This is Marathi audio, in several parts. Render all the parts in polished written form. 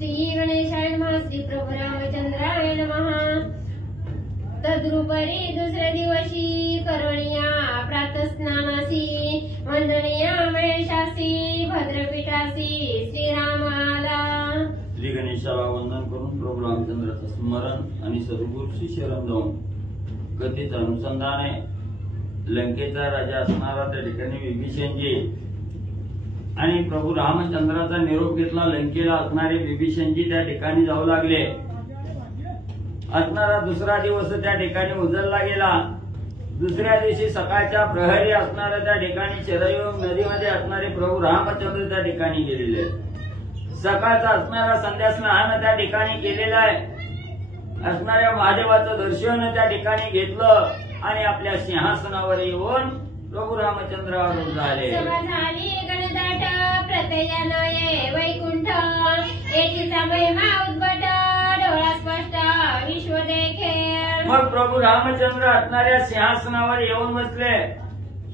श्री गणेशाय नमः, श्री प्रभु रामचंद्राय नमः। तद्रुपरी दुसऱ्या दिवशी करणीया प्रातस्नानासी वंदनीया महेशासी भद्रपीठासी श्रीरामाला। श्री गणेशाला वंदन करून प्रभू रामचंद्राचं स्मरण आणि सद्गुरूशी शरण जाऊन कथित अनुसंधान आहे। लंकेचा राजा असणारा त्या ठिकाणी विभीषणजी आणि प्रभू रामचंद्राचा निरोप घेतला। लंकेला असणारे विभीषणजी त्या ठिकाणी जाऊ लागले। असणारा दुसरा दिवस त्या ठिकाणी उजळला गेला। दुसऱ्या दिवशी सकाळच्या प्रहरी असणाऱ्या त्या ठिकाणी शरयू नदीमध्ये असणारे प्रभू रामचंद्र त्या ठिकाणी गेलेले। सकाळचा असणारा संध्या स्नान त्या ठिकाणी केलेला आहे। असणाऱ्या महादेवाचं दर्शन त्या ठिकाणी घेतलं आणि आपल्या सिंहासनावर येऊन प्रभू रामचंद्रावर झाले। वैकुंठ एकीचा महिमा उद्भट डोळा स्पष्ट विश्व देखे। मग प्रभू रामचंद्र असणाऱ्या सिंहासनावर येऊन बसले।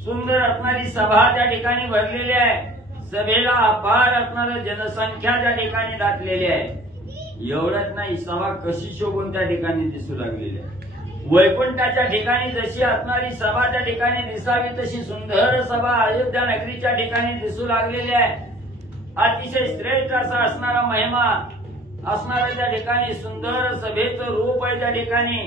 सुंदर असणारी सभा त्या ठिकाणी भरलेली आहे। सभेला अपार असणारी जनसंख्या त्या ठिकाणी दाटलेली आहे। एवढंच नाही, सभा कशी शोभून त्या ठिकाणी दिसू लागलेली आहे। वैकुंठाच्या ठिकाणी जशी असणारी सभा त्या ठिकाणी दिसावी तशी सुंदर सभा अयोध्या नगरीच्या ठिकाणी दिसू लागलेली आहे। अतिशय श्रेष्ठ असा असणारा महिमा असणारा त्या ठिकाणी सुंदर सभेचं रूप आहे त्या ठिकाणी।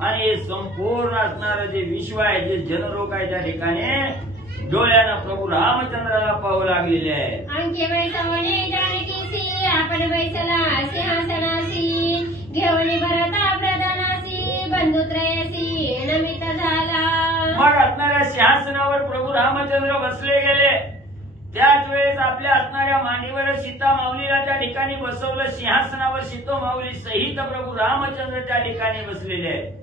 आणि हे संपूर्ण असणारं जे विश्व आहे, जे जनरोग आहे त्या ठिकाणी डोळ्यानं प्रभू रामचंद्राला पाहू लागलेले आहे। आणखी बैसवणे जानकीसी आपण बैसला सिंहासनासी घेऊन भरता प्रधानासी बंधुत्रयसी नमित झाला। मग असणाऱ्या सिंहासनावर प्रभू रामचंद्र बसले गेले। त्याच वेळेस आपल्या असणाऱ्या मांडीवर सीता माऊलीला त्या ठिकाणी बसवलं। सिंहासनावर सीतो माऊली सहित प्रभू रामचंद्र त्या ठिकाणी बसलेले आहे।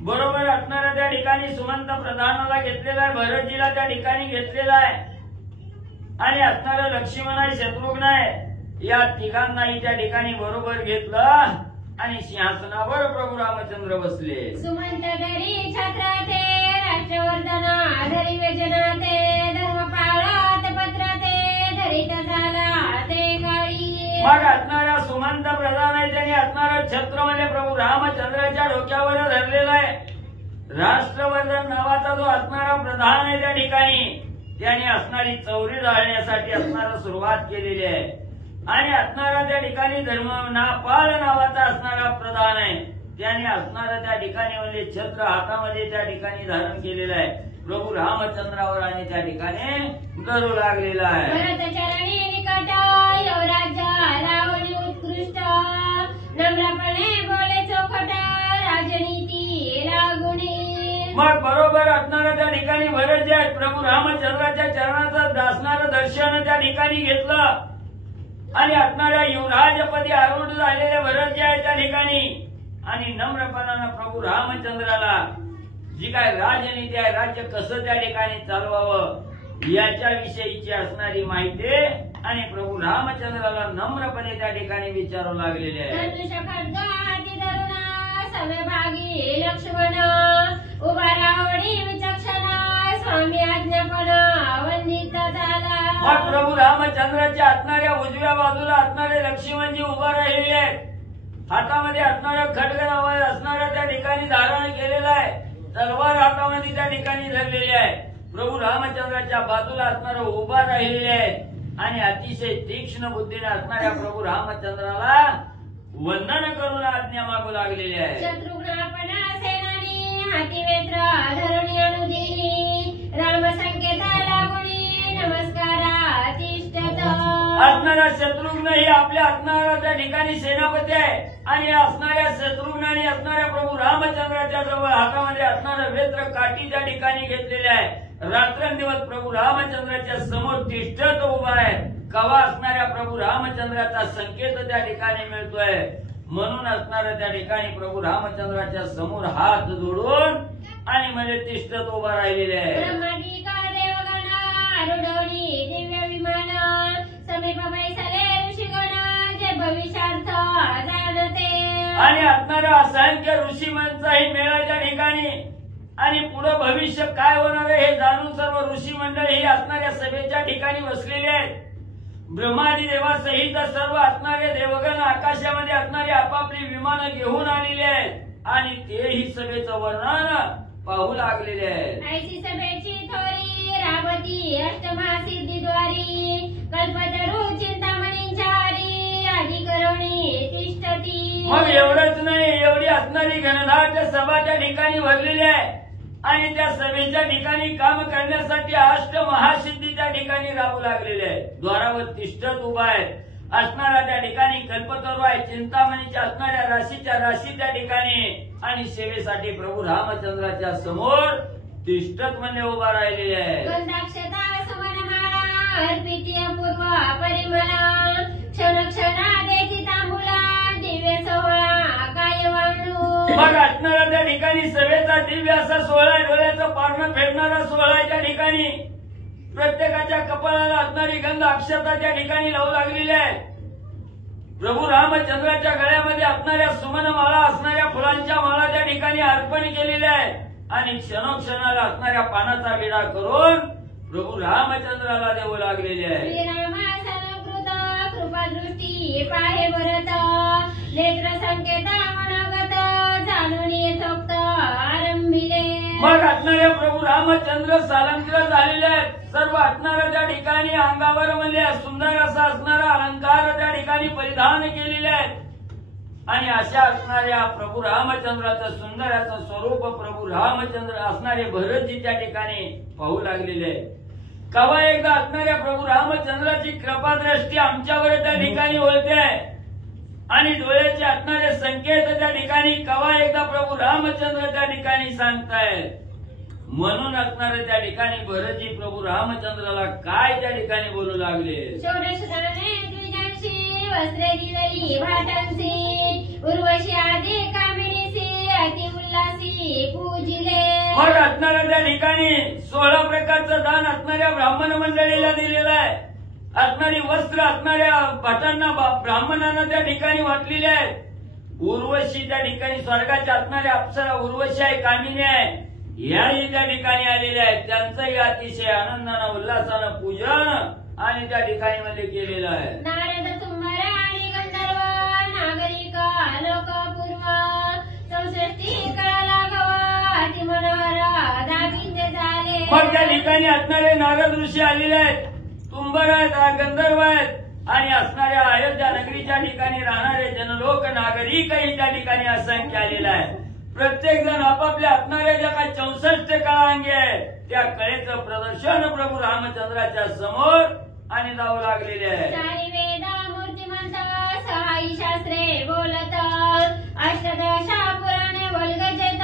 बरोबर असणाऱ्या त्या ठिकाणी सुमंत प्रधानाला घेतलेला आहे, भरतजीला त्या ठिकाणी घेतलेला आहे आणि असणारं लक्ष्मण आहे, शत्रुघ्न आहे, या तिघांनाही त्या ठिकाणी बरोबर घेतलं आणि सिंहासनावर प्रभू रामचंद्र बसले। सुमंत धरी छत्र ते राष्ट्रवर्धना धरी व्यजना ते धर्मपाळात पत्र ते धरित झाला ते काळी। मग असणारा सुमंत प्रधान आहे, त्यांनी असणारं छत्र म्हणजे प्रभू रामचंद्राच्या डोक्यावर धरलेला आहे। राष्ट्रवर्धन नावाचा जो असणारा प्रधान आहे त्या ठिकाणी त्याने असणारी चौरी जाळण्यासाठी असणारा सुरुवात केलेली आहे। आणि असणारा त्या ठिकाणी धर्मपाळ नावाचा असणारा प्रधान आहे, त्याने असणारा त्या ठिकाणी म्हणजे छत्र हातामध्ये त्या ठिकाणी धारण केलेलं आहे। प्रभू रामचंद्रावर आणि त्या ठिकाणी धरू लागलेला आहे। भरतचरणी निकट युवराज रावणी उत्कृष्ट नम्रपणे बोले चोखट राजनीती लागुणी। मग बरोबर असणारा त्या ठिकाणी भरत जे प्रभू रामचंद्राच्या चरणाचं असणारं दर्शन त्या ठिकाणी घेतलं आणि असणाऱ्या युवराजपदी आरूढ झालेले भरत जे आहे त्या ठिकाणी आणि नम्रपणानं प्रभू रामचंद्राला जी काय राजनीती आहे, राज्य कसं त्या ठिकाणी चालवावं याच्याविषयीची असणारी माहिती आणि प्रभू रामचंद्राला नम्रपणे त्या ठिकाणी विचारू लागलेले आहे। समभागी लक्ष्मण उभा रावणी विचक्षण स्वामी आज्ञापन वंदित झाला। मग प्रभू रामचंद्राच्या असणाऱ्या उजव्या बाजूला असणारे लक्ष्मणजी उभा राहिलेले आहेत। हातामध्ये असणारा खड्ग नावाने असणारा त्या ठिकाणी धारण केलेला आहे। तलवार हातामध्ये त्या ठिकाणी धरलेली आहे। प्रभू रामचंद्राच्या बाजूला असणारा उभा राहिलेले आहेत आणि अतिशय तीक्ष्ण बुद्धीने असणाऱ्या प्रभू रामचंद्राला वंदन करून आज्ञा मागू लागलेली आहे। शत्रुघ्न आपण सेनानी हाती वेत्र धरुणी अनुदिनी राम संकेता लागुणी नमस्कारा तिष्ठत। असणारा शत्रुघ्न ही आपल्या असणारा त्या ठिकाणी सेनापती आहे आणि असणाऱ्या शत्रुघ्नाने असणाऱ्या प्रभू रामचंद्राच्या जवळ हातामध्ये असणारं वेत्र काठी त्या ठिकाणी घेतलेले आहे। रात्रंदिवस प्रभू रामचंद्राच्या समोर तिष्ठत उभा आहे। कवा असणाऱ्या प्रभू रामचंद्राचा संकेत त्या ठिकाणी मिळतोय म्हणून असणाऱ्या त्या ठिकाणी प्रभू रामचंद्राच्या समोर हात जोडून आणि म्हणजे तिष्ठत उभा राहिलेले आहे। दिव्य विमान समीप बैसले ऋषीगण जे भविष्यार्थ जाणते आणि असणाऱ्या असंख्य ऋषीमांचाही मेळाच्या ठिकाणी आणि पुढे भविष्य काय होणार आहे हे जाणून सर्व ऋषी मंडळी ही असणाऱ्या सभेच्या ठिकाणी बसलेले आहेत। ब्रह्मादी देवासहित सर्व असणारे देवगण आकाशामध्ये असणारे आपापली विमानं घेऊन आलेले आहेत आणि तेही सभेचं वर्णन पाहू लागलेले आहेत. ऐशी सभेची थोरी रावती अष्टमहासिद्धीद्वारी कल्पतरू चिंतामणींच्या हरी अधिकरणी तिष्ठती. मग एवढंच नाही, एवढी असणारी घनदाट सभा त्या ठिकाणी भरलेली आहे आणि त्या सभेच्या ठिकाणी काम करण्यासाठी अष्ट महासिद्धी त्या ठिकाणी राहू लागलेले आहेत. द्वारावर तिष्ठत उभा आहे असणारा त्या ठिकाणी कल्पतरू आहे, चिंतामणीच्या असणाऱ्या राशीच्या राशी त्या ठिकाणी आणि सेवेसाठी प्रभू रामचंद्राच्या समोर तिष्ठत म्हणजे उभा राहिलेले आहे. गंधाक्षता सुमनमाळा अर्पिती अपूर्व परिमळा क्षण क्षणा देती तांबुला दिव्य सोहळा काय वाणू. मग असणारा त्या ठिकाणी सभेचा दिव्य असा सोहळा आहे, डोळ्याचं पारणं फेडणारा सोहळा आहे. त्या ठिकाणी प्रत्येकाच्या कपाळाला असणारी गंध अक्षता त्या ठिकाणी लावू लागलेली आहे. प्रभू रामचंद्राच्या गळ्यामध्ये असणाऱ्या सुमनमाळा असणाऱ्या फुलांच्या माळा त्या ठिकाणी अर्पण केलेल्या आहे आणि क्षणोक्षणाला असणाऱ्या पानाचा विडा करून प्रभू रामचंद्राला देऊ लागलेले आहे. श्रीरामासनकृत कृपादृष्टी पाहे भरत नेत्र संकेत मनोगत जाणून यथोक्त आरंभिले. मग असणारे प्रभू रामचंद्र सालंकृत झालेले आहेत. सर्व असणारा त्या ठिकाणी अंगावर म्हणजे सुंदर असा असणारा अलंकार त्या ठिकाणी परिधान केलेले आहेत आणि अशा असणाऱ्या प्रभू रामचंद्राचं सुंदर असं स्वरूप प्रभू रामचंद्र असणारे भरतजी त्या ठिकाणी पाहू लागलेले आहे. कवा एकदा असणाऱ्या प्रभू रामचंद्राची कृपादृष्टी आमच्यावर त्या ठिकाणी होते आणि डोळ्याचे असणारे संकेत त्या ठिकाणी कवा एकदा प्रभू रामचंद्र त्या ठिकाणी सांगतायत. म्हणून असणारे त्या ठिकाणी भरतजी प्रभू रामचंद्राला काय त्या ठिकाणी बोलू लागले. षोडशधरणे द्विजांशी वस्त्रे दिलेली भाटांशी उर्वशी आदी कामिनीसी अति उल्हासी पूजिले. मग असणाऱ्या त्या ठिकाणी 16 प्रकारचं दान असणाऱ्या ब्राह्मण मंडळीला दिलेलं आहे. असणारी वस्त्र असणाऱ्या भटांना ब्राह्मणांना त्या ठिकाणी वाटलेली आहे. उर्वशी त्या ठिकाणी स्वर्गाच्या असणाऱ्या अप्सरा उर्वशी आहे, कामिनी आहे, याही त्या ठिकाणी आलेल्या आहेत. त्यांचंही अतिशय आनंदानं उल्हासानं पूजन आणि त्या ठिकाणी मध्ये केलेलं आहे. नारद तुंबर आणि गंधर्व नागरिक लोकपूर्व 64 कळा लागवा अति मनोहर दागिने झाले. मग त्या ठिकाणी असणारे नारद ऋषी आलेले आहेत, तुंबर आहेत, गंधर्व आहेत आणि असणाऱ्या अयोध्या नगरीच्या ठिकाणी राहणारे जनलोक नागरिकही त्या ठिकाणी असंख्य आलेला आहे. प्रत्येक जण आपापल्या असणाऱ्या ज्या काही 64 कळांगे आहेत त्या कळेचं प्रदर्शन प्रभू रामचंद्राच्या समोर आणि जाऊ लागलेले आहे. सारी वेद मूर्तिमंत सहाई शास्त्रे बोलत अष्टदशा पुराणे वल्गजेत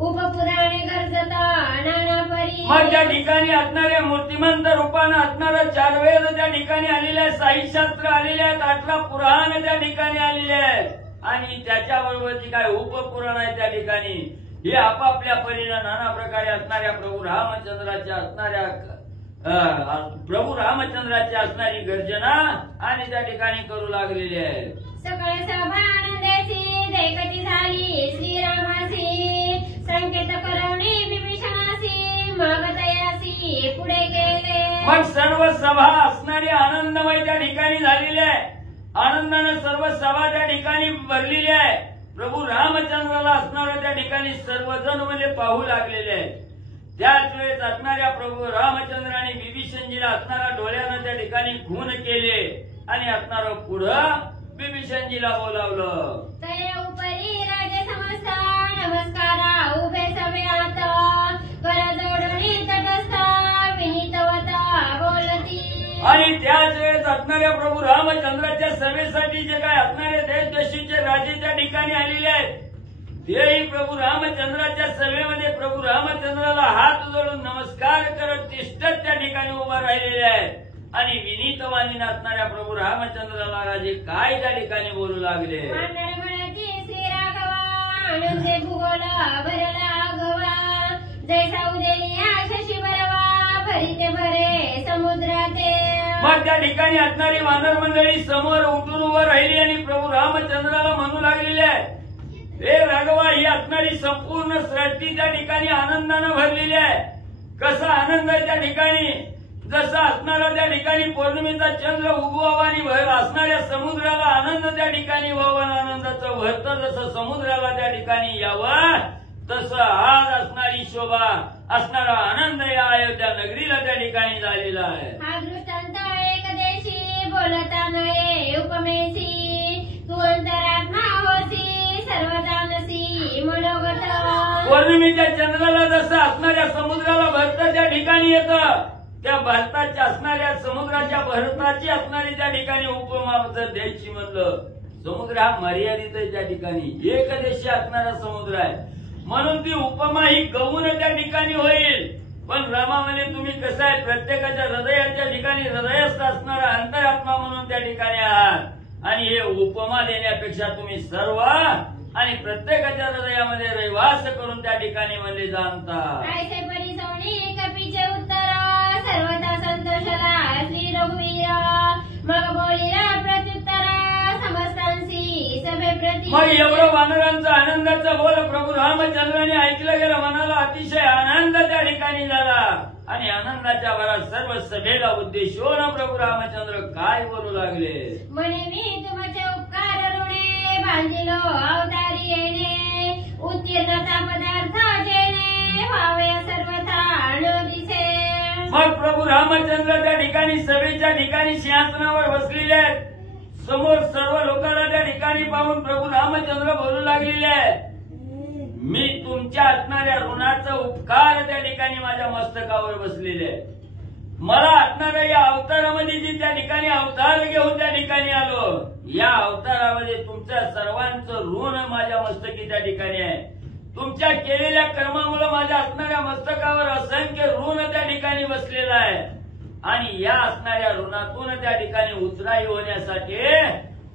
उपपुराणे गरजत नाना परी. मग त्या ठिकाणी असणाऱ्या मूर्तिमंत रूपानं असणारं 4 वेद त्या ठिकाणी आलेले आहेत, साहिशास्त्र आलेले आहेत, 18 पुराण त्या ठिकाणी आलेले आहेत आणि त्याच्याबरोबर जी काय उपपुराण आहे त्या ठिकाणी हे आपापल्या परीनं नाना प्रकारे असणाऱ्या प्रभू रामचंद्राच्या असणारी गर्जना आणि त्या ठिकाणी करू लागलेली आहे. सकळ सभा आनंदाची देखती झाली श्रीरामासी संकेत करवणी विभीषणासी मागतयासी पुढे गेले. मग सर्व सभा असणारी आनंदमय त्या ठिकाणी झालेली आहे. आनंदानं सर्व सभा त्या ठिकाणी भरलेली आहे. प्रभू रामचंद्राला असणाऱ्या त्या ठिकाणी सर्वजण म्हणजे पाहू लागलेले आहेत. त्याच वेळेस असणाऱ्या प्रभू रामचंद्राने विभीषणजीला असणारा डोळ्यानं त्या ठिकाणी खून केले आणि असणारं पुढं विभीषणजीला बोलावलं. तया उपरी राजे समस्त नमस्कारा उभे सभेत कर जोडणी तटस्थ विनीतवता बोलती. आणि त्याच वेळेस असणाऱ्या प्रभू रामचंद्राच्या सभेसाठी जे काय असणारे देशदशीचे राजे त्या ठिकाणी आलेले आहेत तेही प्रभू रामचंद्राच्या सभेमध्ये प्रभू रामचंद्राला हात जोडून नमस्कार करत तिष्ठत त्या ठिकाणी उभा राहिलेले आहेत आणि विनीतवाणी असणाऱ्या प्रभू रामचंद्राला राजे काय त्या ठिकाणी बोलू लागले. मांडर म्हणती श्री राघवा आनंदे भूगोल भरला आघवा जैसा उदयनिया शशी बरवा भरिते भरे समुद्राते. मग त्या ठिकाणी असणारी वानर मंडळी समोर उठून उभं राहिली आणि प्रभू रामचंद्राला म्हणू लागलेले आहे, हे राघवा, ही असणारी संपूर्ण सृष्टी त्या ठिकाणी आनंदानं भरलेली आहे. कसा आनंद आहे त्या ठिकाणी. जसं असणारा त्या ठिकाणी पौर्णिमेचा चंद्र उगवावा आणि असणाऱ्या समुद्राला आनंद त्या ठिकाणी व्हावा, आनंदाचं भरतं जसं समुद्राला त्या ठिकाणी यावं, तसं आज असणारी शोभा, असणारा आनंद या अयोध्या नगरीला त्या ठिकाणी झालेला आहे. हा दृष्टांत एकदेशी बोलता नये उपमेशी, तू अंतरात्मा होसी सर्व जानसी मनोगत. पौर्णिमेच्या चंद्राला जसं असणाऱ्या समुद्राला भरतं त्या ठिकाणी येतं, त्या भारताच्या असणाऱ्या समुद्राच्या भरताची असणारी त्या ठिकाणी उपमा जर द्यायची म्हणलं, समुद्र हा मर्यादित आहे त्या ठिकाणी, एकदेशी असणारा समुद्र आहे म्हणून ती उपमा ही गौण त्या ठिकाणी होईल. पण रामामध्ये तुम्ही कसं आहे, प्रत्येकाच्या हृदयाच्या ठिकाणी हृदयस्थ असणारा अंतरात्मा म्हणून त्या ठिकाणी आहात आणि हे उपमा देण्यापेक्षा तुम्ही सर्व आणि प्रत्येकाच्या हृदयामध्ये रहिवास करून त्या ठिकाणी म्हणले जाणता. ऐसे परिसोनी कपीचे उत्तर सर्वथा संतोषला श्री रघुवीर, मग बोलिला प्रत्युत्तर समस्तांसी सभे प्रति. मग एवढं वानरांचं आनंदाचं बोल प्रभू रामचंद्राने ऐकलं गेलं, मनाला अतिशय आनंद त्या ठिकाणी झाला आणि आनंदाच्या भरात सर्व सभेला उद्देशून प्रभू रामचंद्र काय बोलू लागले. म्हणे मी तुमचे उपकार ऋणे भांजिलो अवतारी येणे, उत्तीर्णता पदार्थ जेणे व्हावे सर्वथा न दिसे. मग प्रभू रामचंद्र त्या ठिकाणी सभेच्या ठिकाणी सिंहासनावर बसलेले आहेत, समोर सर्व लोकांना त्या ठिकाणी पाहून प्रभू रामचंद्र बोलू लागलेले आहेत, मी तुमच्या असणाऱ्या ऋणाचा उपकार त्या ठिकाणी माझ्या मस्तकावर बसलेले आहे. मला असणाऱ्या या अवतारामध्ये जी त्या ठिकाणी अवतार घेऊन त्या ठिकाणी आलो, या अवतारामध्ये तुमच्या सर्वांचं ऋण माझ्या मस्तकी त्या ठिकाणी आहे. तुमच्या केलेल्या कर्मामुळे माझ्या असणाऱ्या मस्तकावर असंख्य ऋण त्या ठिकाणी बसलेलं आहे आणि या असणाऱ्या ऋणातून त्या ठिकाणी उतराई होण्यासाठी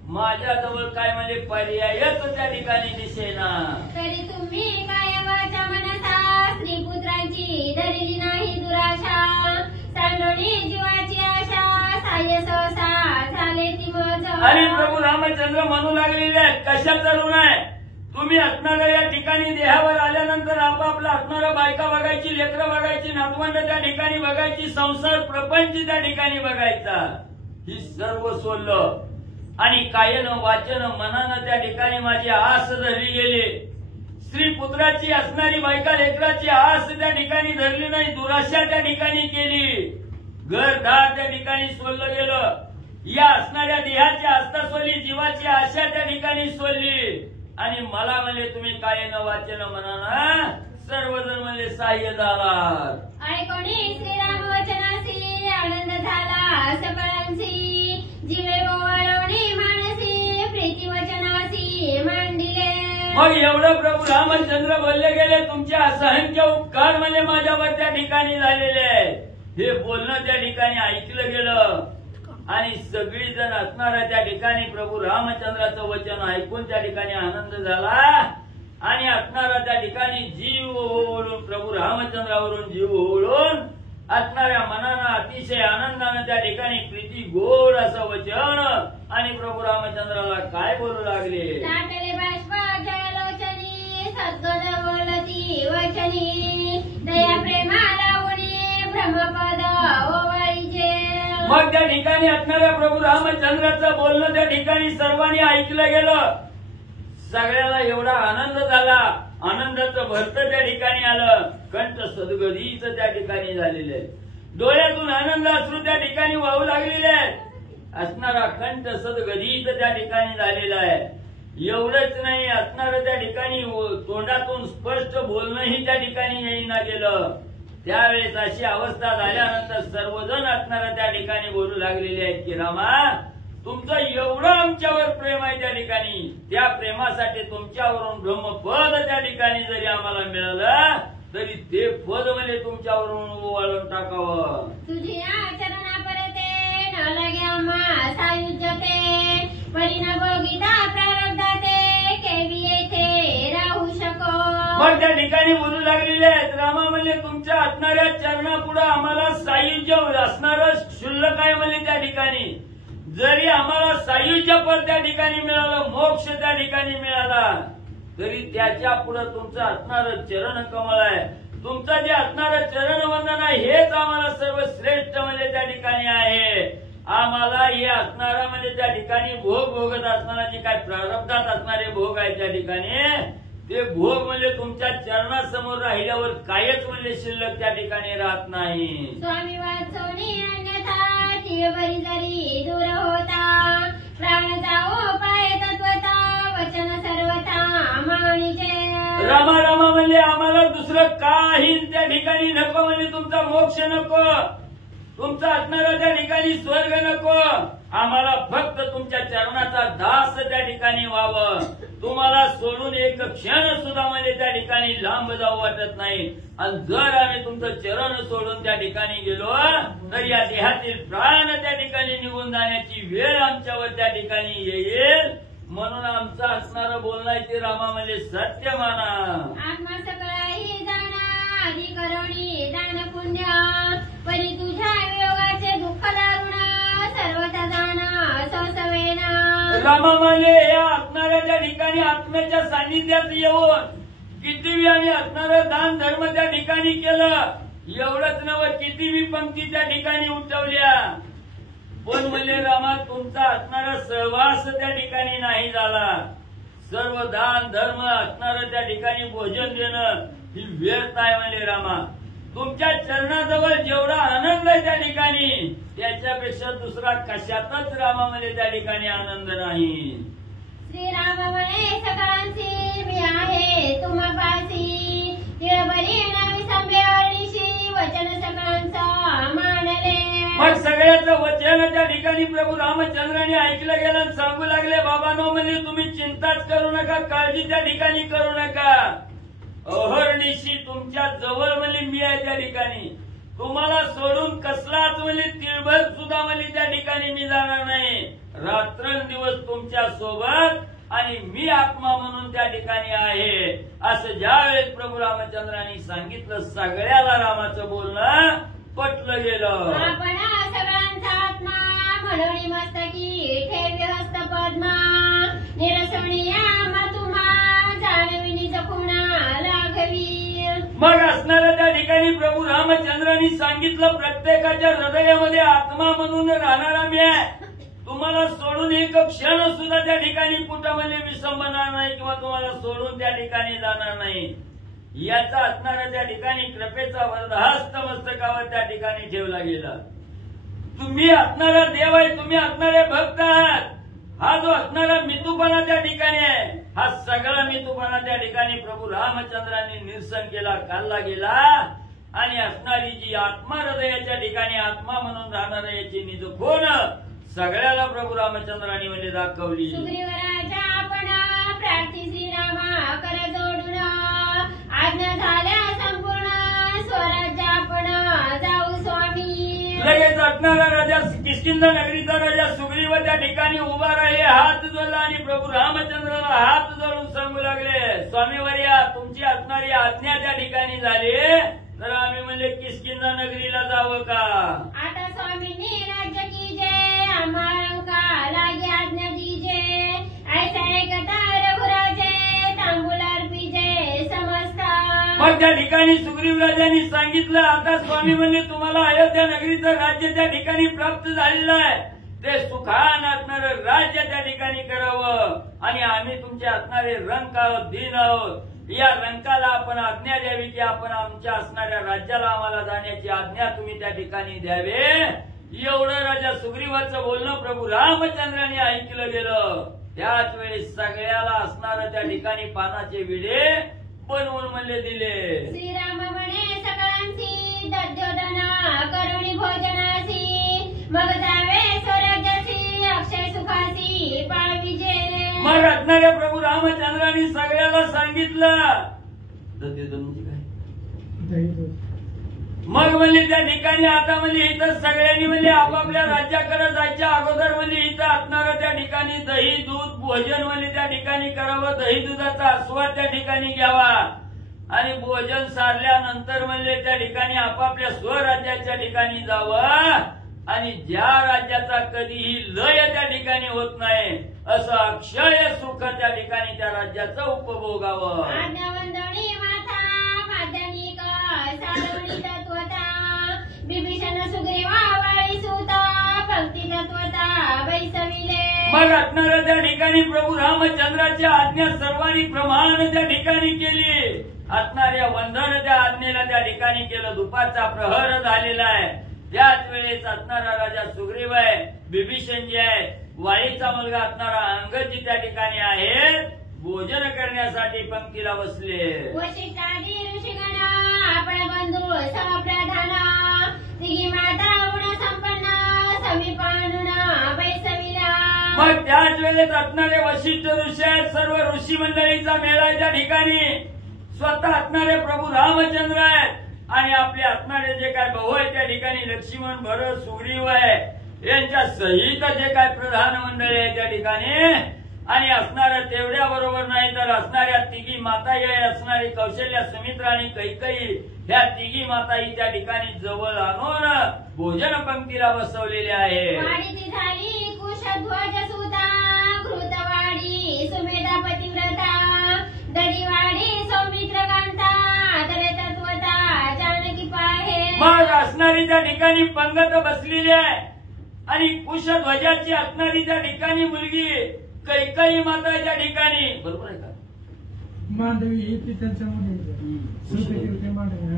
माझ्याजवळ काय म्हणजे पर्यायच त्या ठिकाणी दिसेना. तरी तुम्ही काय वाचा मनसा स्त्रीपुत्रांची धरली नाही दुराशा, सांडोणी जीवाची आशा साय सहसा झाले ती मज. आणि प्रभू रामचंद्र म्हणू लागलेले आहेत, कशाचं ऋण आहे. तुम्ही असणाऱ्या या ठिकाणी देहावर आल्यानंतर आपापला असणारा बायका बघायची, लेकरं बघायची, नातवंड त्या ठिकाणी बघायची, संसार प्रपंच त्या ठिकाणी बघायचा, ही सर्व सोडलं आणि कायनं वाचन मनानं त्या ठिकाणी माझी आस धरली गेली. स्त्री पुत्राची असणारी बायका लेकराची आस त्या ठिकाणी धरली नाही, दुराशा त्या ठिकाणी केली, घरदार त्या ठिकाणी सोडलं गेलं, या असणाऱ्या देहाची आस्था सोडली, जीवाची आशा त्या ठिकाणी सोडली आणि मला म्हणले तुम्ही कायनं वाचन मनानं सर्वजण म्हणले सहाय्य झाला. ऐकोणी श्रीराम वचनासी आनंद झाला सकळांसी, जीवे ओवाळवणी मानसी प्रीती वचनासी मांडिले. मग एवढं प्रभू रामचंद्र बोलले गेले, तुमचे असंख्य उपकार म्हणजे माझ्यावर त्या ठिकाणी झालेले आहे. हे बोलणं त्या ठिकाणी ऐकलं गेलं आणि सगळी जण असणाऱ्या त्या ठिकाणी प्रभू रामचंद्राचं वचन ऐकून त्या ठिकाणी आनंद झाला आणि असणारा त्या ठिकाणी जीव ओळून प्रभू रामचंद्रावरून जीव ओळून असणाऱ्या मनानं अतिशय आनंदानं त्या ठिकाणी प्रीती गोड असं वचन आणि प्रभू रामचंद्राला काय बोलू लागले. लाटले बाष्प जयलोचनी सद्गद बोलती वचनी, दया प्रेमाला उडी ब्रह्मपद ओवाळीचे. मग त्या ठिकाणी असणाऱ्या प्रभू रामचंद्राचं बोलणं त्या ठिकाणी सर्वांनी ऐकलं गेलं, सगळ्याला एवढा आनंद झाला, आनंदाचं भरतं त्या ठिकाणी आलं, कंठ सद्गदीच त्या ठिकाणी झालेले, डोळ्यातून आनंद अश्रू त्या ठिकाणी वाहू लागलेले आहेत, असणारा कंठ सद्गदीच त्या ठिकाणी झालेला आहे. एवढंच नाही, असणारं त्या ठिकाणी तोंडातून स्पष्ट बोलणंही त्या ठिकाणी येईना गेलं. त्यावेळेस अशी अवस्था झाल्यानंतर सर्वजण असणारा त्या ठिकाणी बोलू लागलेले आहेत की रामा तुमचं एवढं आमच्यावर प्रेम आहे त्या ठिकाणी, त्या प्रेमासाठी तुमच्यावरून ब्रह्मपद त्या ठिकाणी जरी आम्हाला मिळालं तरी ते पद म्हणजे तुमच्यावरून ओवाळून टाकावं. तुझी आचरणा परते न लगे आम्हा सायुज्यते, परिण भोगिता प्रारब्धाते केवी येथे राहू शको. मग त्या ठिकाणी बोलू लागलेले आहेत, रामा म्हणजे तुमच्या असणाऱ्या चरणापुढे आम्हाला सायुज्य असणारं शुल्लक आहे म्हणजे त्या ठिकाणी, जरी आम्हाला सायुज्य पद त्या ठिकाणी मिळालं, मोक्ष त्या ठिकाणी मिळाला, तरी त्याच्या पुढे तुमचं असणारं चरण कमळ आहे, तुमचं जे असणारं चरणवंदन आहे हेच आम्हाला सर्वश्रेष्ठ म्हणजे त्या ठिकाणी आहे. आम्हाला हे असणारा म्हणजे त्या ठिकाणी भोग भोगत असणारा जे काय प्रारब्धात असणारे भोग आहे त्या ठिकाणी ते भोग म्हणजे तुमच्या चरणासमोर राहिल्यावर कायच म्हणजे शिल्लक त्या ठिकाणी राहत नाही. स्वामी वाचोनी अन्यथा तिळभरी जरी दूर होता प्राण जाओ पाय तत्वता वचन सर्वथा मानिजे. रामा रामा म्हणजे आम्हाला दुसरं काही त्या ठिकाणी नको म्हणजे तुमचा मोक्ष नको तुमचा असणारा त्या ठिकाणी स्वर्ग नको आम्हाला फक्त तुमच्या चरणाचा दास त्या ठिकाणी व्हावं. तुम्हाला सोडून एक क्षण सुद्धा म्हणजे त्या ठिकाणी लांब जाऊ वाटत नाही. आणि जर आम्ही तुमचं चरण सोडून त्या ठिकाणी गेलो तर या देहातील प्राण त्या ठिकाणी निघून जाण्याची वेळ आमच्यावर त्या ठिकाणी येईल. म्हणून आमचं असणारं बोलणं ते रामा म्हणजे सत्य माना. आत्मा सकळाही जाणा आधी करोणी दान पुण्य परी तुझ्या वियोगाचे दुःख दारुण सर्वथा जाणा ससवेना. रामा म्हणजे या असणाऱ्या त्या ठिकाणी आत्म्याच्या सानिध्यात येऊन किती आम्ही असणारं दान धर्म त्या ठिकाणी केलं एवढंच नव्हे किती पंक्ती त्या ठिकाणी उठवल्या पण म्हणजे रामा तुमचा असणारा सहवास त्या ठिकाणी नाही झाला. सर्व दान धर्म असणारं त्या ठिकाणी भोजन देणं ही व्यर्थ आहे म्हणजे रामा. तुमच्या चरणाजवळ जेवढा आनंद आहे त्या ठिकाणी त्याच्यापेक्षा दुसरा कशातच रामा म्हणजे त्या ठिकाणी आनंद नाही. श्रीराम म्हणे सकळांची मी आहे तुम्हापासी तिळभरी नवी संभेवळीशी वचन सकळांचा मानले. मग सगळ्याचं वचन त्या ठिकाणी प्रभू रामचंद्राने ऐकलं गेलं आणि सांगू लागले बाबांनो म्हणजे तुम्ही चिंताच करू नका काळजी त्या ठिकाणी करू नका. अहर्निशी तुमच्या जवळ म्हणजे मी आहे त्या ठिकाणी तुम्हाला सोडून कसलाच म्हणजे तिळभर सुद्धा म्हणजे त्या ठिकाणी मी जाणार नाही. रात्रंदिवस तुमच्या सोबत आणि मी आत्मा म्हणून त्या ठिकाणी आहे असं ज्यावेळेस प्रभू रामचंद्रांनी सांगितलं सगळ्याला रामाचं बोलणं पटलं गेलं. आपण सगळ्यांचा आत्मा म्हणून मस्तकी ठेवी हस्त पद्मा निरसणीया तुम्हा जाणविनी जखुणा लागवी. मग असणाऱ्या त्या ठिकाणी प्रभू रामचंद्रांनी सांगितलं प्रत्येकाच्या हृदयामध्ये आत्मा म्हणून राहणारा मी आहे. तुम्हाला सोडून एक क्षण सुद्धा त्या ठिकाणी कुटामध्ये विसंबणार नाही किंवा तुम्हाला सोडून त्या ठिकाणी जाणार नाही. याचा असणारा त्या ठिकाणी कृपेचा वरदहस्त मस्तकावर त्या ठिकाणी ठेवला गेला. तुम्ही असणारा देव आहे तुम्ही असणारे भक्त आहात. हा जो असणारा मितूपणा त्या ठिकाणी आहे हा सगळा मितूपणा त्या ठिकाणी प्रभू रामचंद्रांनी निरसन केला काढला गेला आणि असणारी जी आत्मा हृदयाच्या ठिकाणी आत्मा म्हणून राहणार याची निजखोन सगळ्याला प्रभू रामचंद्रांनी म्हणजे दाखवली. सुग्रीवराजा आपण प्रार्थी श्रीरामा कर जोडून आज्ञा झाल्या संपूर्ण स्वराज्य आपण जाऊ स्वामी. लगेच असणारा राजा किष्किंधा नगरीचा राजा सुग्रीव त्या ठिकाणी उभा राहिले हात जोडला आणि प्रभू रामचंद्राला हात जोडून सांगू लागले स्वामीवर्या तुमची असणारी आज्ञा त्या ठिकाणी झाली तर आम्ही म्हणजे किष्किंधा नगरीला जावं का. आता स्वामींनी राज्य कीजे आम्हाला लागे आज्ञा दीजे ऐसा ऐकता रघुराजे तांबूल अर्पीजे समजता. मग त्या ठिकाणी सुग्रीव राजांनी सांगितलं आता स्वामी म्हणजे तुम्हाला अयोध्या नगरीचं राज्य त्या ठिकाणी प्राप्त झालेलं आहे ते सुखान असणारं राज्य त्या ठिकाणी करावं आणि आम्ही तुमचे असणारे रंक आहोत दिन आहोत. या रंकाला आपण आज्ञा द्यावी की आपण आमच्या असणाऱ्या राज्याला आम्हाला जाण्याची आज्ञा तुम्ही त्या ठिकाणी द्यावे. एवढं राजा सुग्रीवाचं बोलणं प्रभू रामचंद्रांनी ऐकलं गेलं. त्याच वेळी सगळ्याला असणारं त्या ठिकाणी पानाचे विडे बनवून म्हणले दिले. श्रीराम म्हणे सगळ्यांची दद्योदना करुणी भोजनासी मग जावे स्वराज्यासी अक्षय सुखासी पाळविजे. मग असणाऱ्या प्रभू रामचंद्रांनी सगळ्याला सांगितलं दद्योदन म्हणजे काय. मग म्हणजे त्या ठिकाणी आता म्हणजे इथं सगळ्यांनी म्हणजे आपापल्या राज्याकडे जायच्या अगोदर म्हणजे इथं असणारं त्या ठिकाणी दही दूध भोजन म्हणजे त्या ठिकाणी करावं. दही दुधाचा आस्वाद त्या ठिकाणी घ्यावा आणि भोजन सारल्यानंतर म्हणजे त्या ठिकाणी आपापल्या स्वराज्याच्या ठिकाणी जावं आणि ज्या राज्याचा कधीही लय त्या ठिकाणी होत नाही असं अक्षय सुख त्या ठिकाणी त्या राज्याचं उपभोगावं. आज्ञावंदनी माथा माध्यमिक सारवणी तत्वता विभीषण सुग्रीवा वाळी सुता भक्ती तत्वता बैसविले. मग असणाऱ्या त्या ठिकाणी प्रभू रामचंद्राची आज्ञा सर्वांनी प्रमाण त्या ठिकाणी केली. असणाऱ्या वंदन त्या आज्ञेला त्या ठिकाणी केलं. दुपारचा प्रहर झालेला आहे. त्याच वेळेस असणारा राजा सुग्रीव आहे, विभीषण जे आहे, वाळीचा मुलगा असणारा अंगद जी त्या ठिकाणी आहेत, भोजन करण्यासाठी पंक्तीला बसले. वशिष्ठादी ऋषिगणा आपण बंधू सप्रधाना तिघी माता गुण संपन्ना समीपानुना बैसविला. मग त्याच वेळेस असणारे वशिष्ठ ऋषी आहेत, सर्व ऋषी मंडळीचा मेळा त्या ठिकाणी. स्वतः असणारे प्रभू रामचंद्र आहेत आणि आपले असणारे जे काय भाऊ आहे त्या ठिकाणी लक्ष्मण, भरत, सुग्रीव आहे, यांच्या सहित जे काय प्रधान मंडळी आहे त्या ठिकाणी. आणि असणाऱ्या तेवढ्या बरोबर नाही तर असणाऱ्या तिघी माताई असणारी कौशल्या, सुमित्रा आणि कैकेयी ह्या तिघी माताई त्या ठिकाणी जवळ आणून भोजन पंक्तीला बसवलेल्या आहे. वाडीची झाली कुशध्वज सुता घृतवाडी सुमेधा पतिव्रता दडीवाडी सौमित्र कांता दरे तत्वता जानकी पाहे. मग असणारी त्या ठिकाणी पंगत बसलेली आहे आणि कुशध्वजाची असणारी त्या ठिकाणी मुलगी कैकेयी माता त्या ठिकाणी. बरोबर आहे का? मांडवी ही त्यांच्यामध्ये मांडवी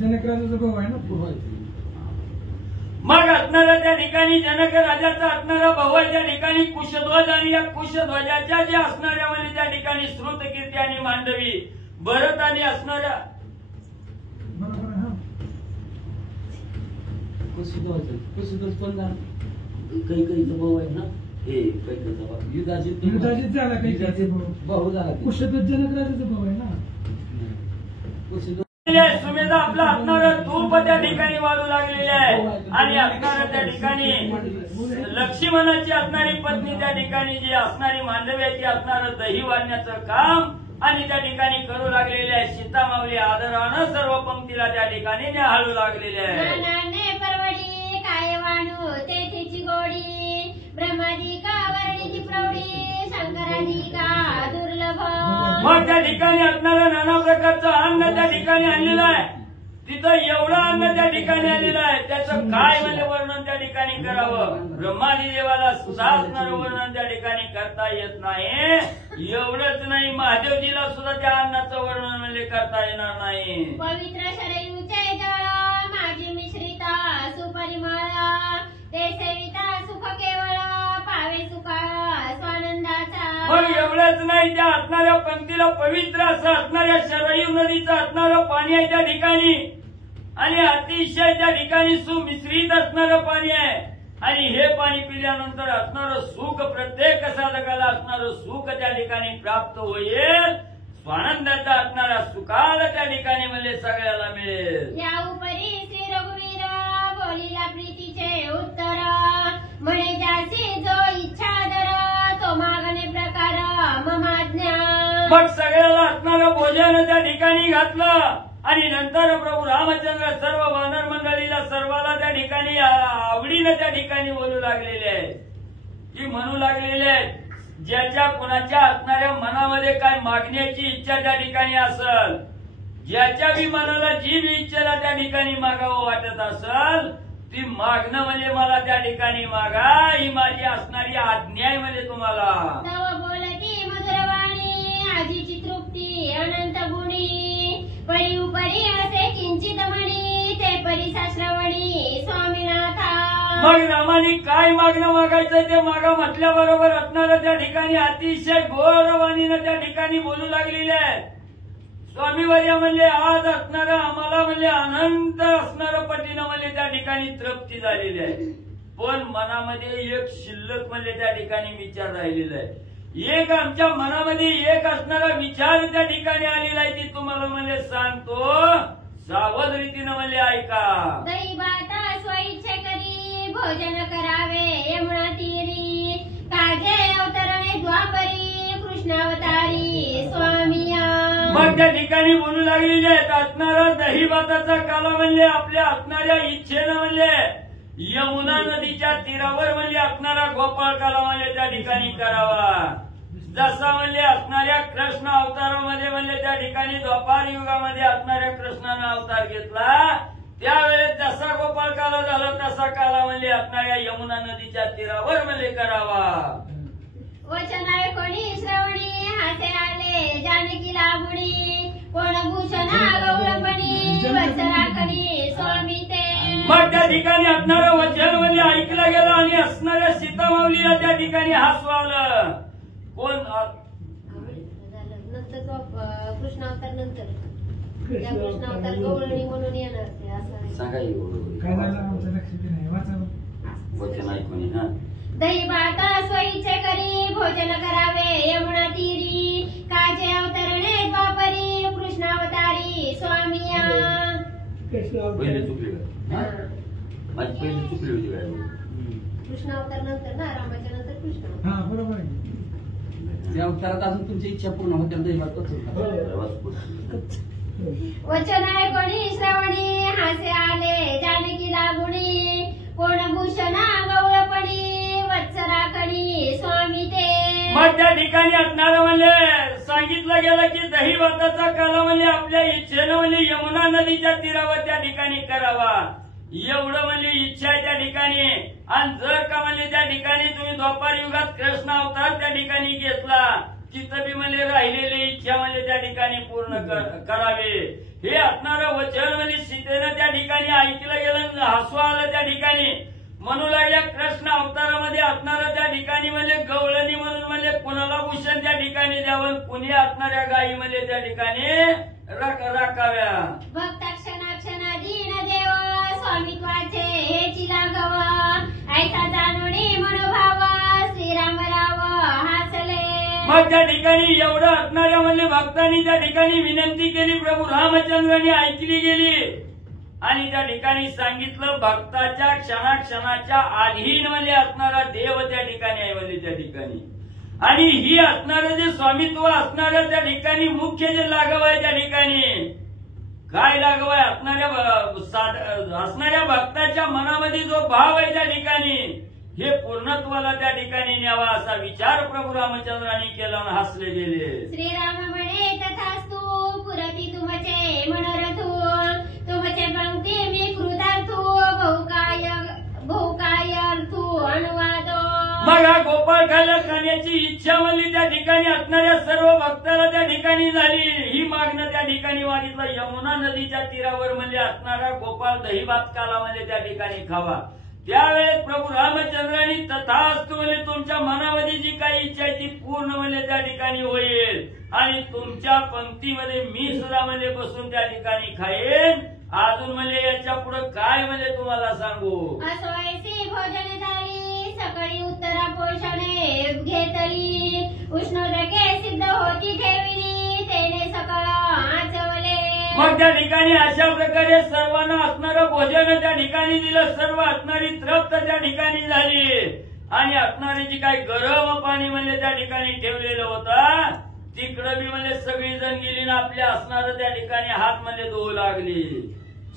जनकराजाचा भाऊ आहे ना. मग असणाऱ्या त्या ठिकाणी जनक राजाचा असणारा भाऊ आहे त्या ठिकाणी कुशध्वज. आणि या कुशध्वजाच्या ज्या असणाऱ्या म्हणजे त्या ठिकाणी श्रुतकीर्ती आणि मांडवी भरत आणि असणाऱ्या बरोबर आहे. कैकेयीचा भाऊ आहे ना, हे कैकेयीचा भाऊ युधाजित झाला काही भाऊ झाला. कुशध्वज जनकराजाचा भाऊ आहे ना. सुमेधा आपला असणारा धूप त्या ठिकाणी वाढू लागलेली आहे. आणि असणाऱ्या त्या ठिकाणी लक्ष्मणाची असणारी पत्नी त्या ठिकाणी जी असणारी मांडव्याची असणारं दही वाढण्याचं काम आणि त्या ठिकाणी करू लागलेले आहे. सीतामावली आदरानं सर्व पंक्तीला त्या ठिकाणी निहाळू लागलेले आहे. नानाने परवडी काय वाणू तेथीची गोडी ब्रह्मादी का वर्णीची प्रौढी शंकरादी का दुर्लभ. मग त्या ठिकाणी असणारं नाना प्रकारचं अन्न त्या ठिकाणी आणलेलं आहे. तिथं एवढं अन्न त्या ठिकाणी आलेलं आहे, त्याचं काय म्हणजे वर्णन त्या ठिकाणी करावं. ब्रह्मादी देवाला सुद्धा असणारं वर्णन त्या ठिकाणी करता येत नाही. एवढंच नाही, महादेवजीला सुद्धा त्या अन्नाचं वर्णन म्हणजे करता येणार नाही. पवित्र शरयूचे जळ माझी मिश्रिता सुपरिमळ ते सेविता सुख केवळ पावे सुखा स्वानंदाचा. मग एवढंच नाही, त्या असणाऱ्या पंक्तीला पवित्र असं असणाऱ्या शरयू नदीचं असणारं पाणी आहे त्या ठिकाणी. आणि अतिशय त्या ठिकाणी सुमिश्रित असणारं पाणी आहे. आणि हे पाणी पिल्यानंतर असणारं सुख प्रत्येक साधकाला असणारं सुख त्या ठिकाणी प्राप्त होईल. स्वानंदाचा असणारा सुखाला त्या ठिकाणी म्हणजे सगळ्याला मिळेल. या उपरी श्री रघुवीर बोलिला प्रीतीचे उत्तर म्हणे ज्याची जो इच्छा दर तो मागणे प्रकार ममाज्ञा. मग सगळ्याला असणारं भोजन त्या ठिकाणी घातलं. आणि नंतर प्रभू रामचंद्र सर्व वानर मंडळीला सर्वाला त्या ठिकाणी आवडीनं त्या ठिकाणी बोलू लागलेले आहेत. की म्हणू लागलेले आहेत, ज्याच्या कुणाच्या असणाऱ्या मनामध्ये काय मागण्याची इच्छा त्या ठिकाणी असल, ज्याच्या बी मनाला जी बी इच्छेला त्या ठिकाणी मागावं वाटत असल, ती मागणं म्हणजे मला त्या ठिकाणी मागा, ही माझी असणारी आज्ञा आहे म्हणजे तुम्हाला. तव बोलती मधुरवाणी आजीची तृप्ती अनंत गुणी परी उपरी असे किंचित म्हणी ते परी शास्त्रवणी स्वामीनाथा. मग रामाने काय मागणं मागायचं ते मागा म्हटल्याबरोबर असणारं त्या ठिकाणी अतिशय गौरवाणीनं त्या ठिकाणी बोलू लागलेले आहे. स्वामीवर्य म्हणजे आज असणारं आम्हाला म्हणजे अनंत असणारं पटीनं म्हणजे त्या ठिकाणी तृप्ती झालेली आहे. पण मनामध्ये एक शिल्लक म्हणजे त्या ठिकाणी विचार राहिलेला आहे. एक आमच्या मनामध्ये एक असणारा विचार त्या ठिकाणी आलेला आहे, ती तुम्हाला म्हणजे सांगतो, सावध रीतीनं म्हणजे ऐका. दही भाता स्वइच्छे करी भोजन करावे यमुना तीरी काजे अवतरणे द्वापरी कृष्णावतारी स्वामिया. मग त्या ठिकाणी बोलू लागलेले आहेत. असणारा दही भाताचा काला म्हणजे आपल्या असणाऱ्या इच्छेनं म्हणजे यमुना नदीच्या तीरावर म्हणजे असणारा गोपाळ काला म्हणजे त्या ठिकाणी करावा. जसा म्हणले असणाऱ्या कृष्ण अवतारामध्ये म्हणले त्या ठिकाणी द्वापार युगामध्ये असणाऱ्या कृष्णानं अवतार घेतला, त्यावेळेस जसा गोपाळ काला झाला तसा काला म्हणले असणाऱ्या यमुना नदीच्या तीरावर म्हणले करावा. वचन ऐकोणी श्रवणी हासे आले जानकी लागुणी, कोण भूषण गौरवणी वत्सराखणी स्वामी ते. मग त्या ठिकाणी असणारं वचन म्हणजे ऐकलं गेलं आणि असणाऱ्या सीतामाऊलीला त्या ठिकाणी हसू आलं. कोण नंतर तो कृष्णावतार नंतर त्या कृष्णावतार गौरवणी म्हणून येणार ते असं सांगा एवढं. काय झालं आमच्या लक्षात नाही वाचा. वचन ऐकून हा. दही भात सोयीचे करी भोजन करावे यमुना तीरी, काचे अवतरणे द्वापरी कृष्णावतारी स्वामिया. पहिले चुकले का? माझी पहिली चुकली होती काय? कृष्णावतार नंतर ना, रामाच्या नंतर कृष्ण. हा बरोबर आहे. त्या अवतारात अजून तुमची इच्छा पूर्ण होते वचन ऐकोणी श्रवणी हासे आले जानकी लागुणी, कोण भूषण गौरपणी वत्सराखणी स्वामी ते. मग त्या ठिकाणी असणारं म्हणजे सांगितलं गेलं की दही व्रताचा काला म्हणजे आपल्या इच्छेनं म्हणजे यमुना नदीच्या तीरावर त्या ठिकाणी करावा, एवढं म्हणजे इच्छा आहे त्या ठिकाणी. आणि जर का म्हणजे त्या ठिकाणी तुम्ही द्वापार युगात कृष्ण अवतार त्या ठिकाणी घेतला, तिथं बी म्हणजे राहिलेली इच्छा म्हणजे त्या ठिकाणी पूर्ण करावे. हे असणारं वचन म्हणजे सीतेनं त्या ठिकाणी ऐकलं गेलं, हसू आलं त्या ठिकाणी. म्हणू लागल्या कृष्ण अवतारामध्ये असणारं त्या ठिकाणी म्हणजे गवळणी म्हणून म्हणजे कुणाला भूषण त्या ठिकाणी द्यावं, कुणी असणाऱ्या गायी म्हणजे त्या ठिकाणी राखाव्या. भक्त क्षणा दीन देव स्वामित्वाचे हेची लागव, ऐसा जाणूनी मनोभाव श्रीरामराव हासले. मग त्या ठिकाणी एवढं असणाऱ्या म्हणजे भक्तांनी त्या ठिकाणी विनंती केली, प्रभू रामचंद्रांनी ऐकली गेली. आणि त्या ठिकाणी सांगितलं भक्ताच्या क्षणाक्षणाच्या अधीन म्हणजे असणारा देव त्या ठिकाणी आहे म्हणजे त्या ठिकाणी. आणि ही असणारं जे स्वामित्व असणारं त्या ठिकाणी मुख्य जे लागव आहे त्या ठिकाणी काय लागव आहे, असणाऱ्या भक्ताच्या मनामध्ये जो भाव आहे त्या ठिकाणी हे पूर्णत्वाला त्या ठिकाणी न्यावा असा विचार प्रभू रामचंद्रांनी केला आणि हसले गेले. श्रीराम म्हणे तथास्तु पुरती तुमचे मनोरथू, तुमचे पंक्ती मी कृतार्थू बहुकाय अर्थू अनुवादो. मग हा गोपाळ खायला खाण्याची इच्छा म्हणली त्या ठिकाणी असणाऱ्या सर्व भक्ताला त्या ठिकाणी झाली. ही मागणं त्या ठिकाणी मागितलं, यमुना नदीच्या तीरावर म्हणजे असणारा गोपाळ दही भात काला म्हणजे त्या ठिकाणी खावा. त्यावेळेस प्रभू रामचंद्रांनी तथास्तु म्हणजे तुमच्या मनामध्ये जी काही इच्छा आहे ती पूर्ण म्हणजे त्या ठिकाणी होईल. आणि तुमच्या पंक्तीमध्ये मी सुद्धा म्हणजे बसून त्या ठिकाणी खाईन. अजून म्हणजे याच्या पुढे काय म्हणजे तुम्हाला सांगू. असोयसी भोजन झाली सकाळी उत्तरा पोषणे घेतली, उष्णोदके सिद्ध होती ठेवली तेने सकळ आचवले. मग त्या ठिकाणी अशा प्रकारे सर्वांना असणारं भोजन त्या ठिकाणी दिलं, सर्व असणारी तृप्त त्या ठिकाणी झाली. आणि असणारी जी काही गरम पाणी म्हणजे त्या ठिकाणी ठेवलेलं होतं तिकडं बी म्हणजे सगळी जण गेली ना आपल्या असणारं त्या ठिकाणी हात म्हणजे धुवू लागली.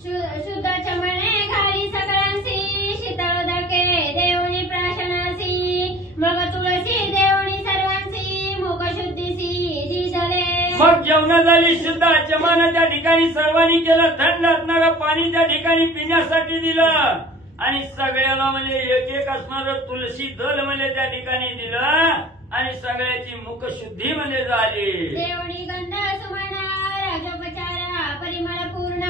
शुद्ध चमणे घाली सगळ्यांशी, शीतलोदके देवणी प्राशनासी, मग तुळशी देवणी सर्वांशी, मुखशुद्धीसी दिसले. मग जेवण झाली, शुद्ध चमन त्या ठिकाणी सर्वांनी केलं, थंड असणारं पाणी त्या ठिकाणी पिण्यासाठी दिलं. आणि सगळ्याला म्हणजे एक एक असणारं तुळशी दल म्हणजे त्या ठिकाणी दिलं. आणि सगळ्याची मुखशुद्धी म्हणजे झाली. देवणी गंध सुमना राजोपचार परिमळ पूर्ण,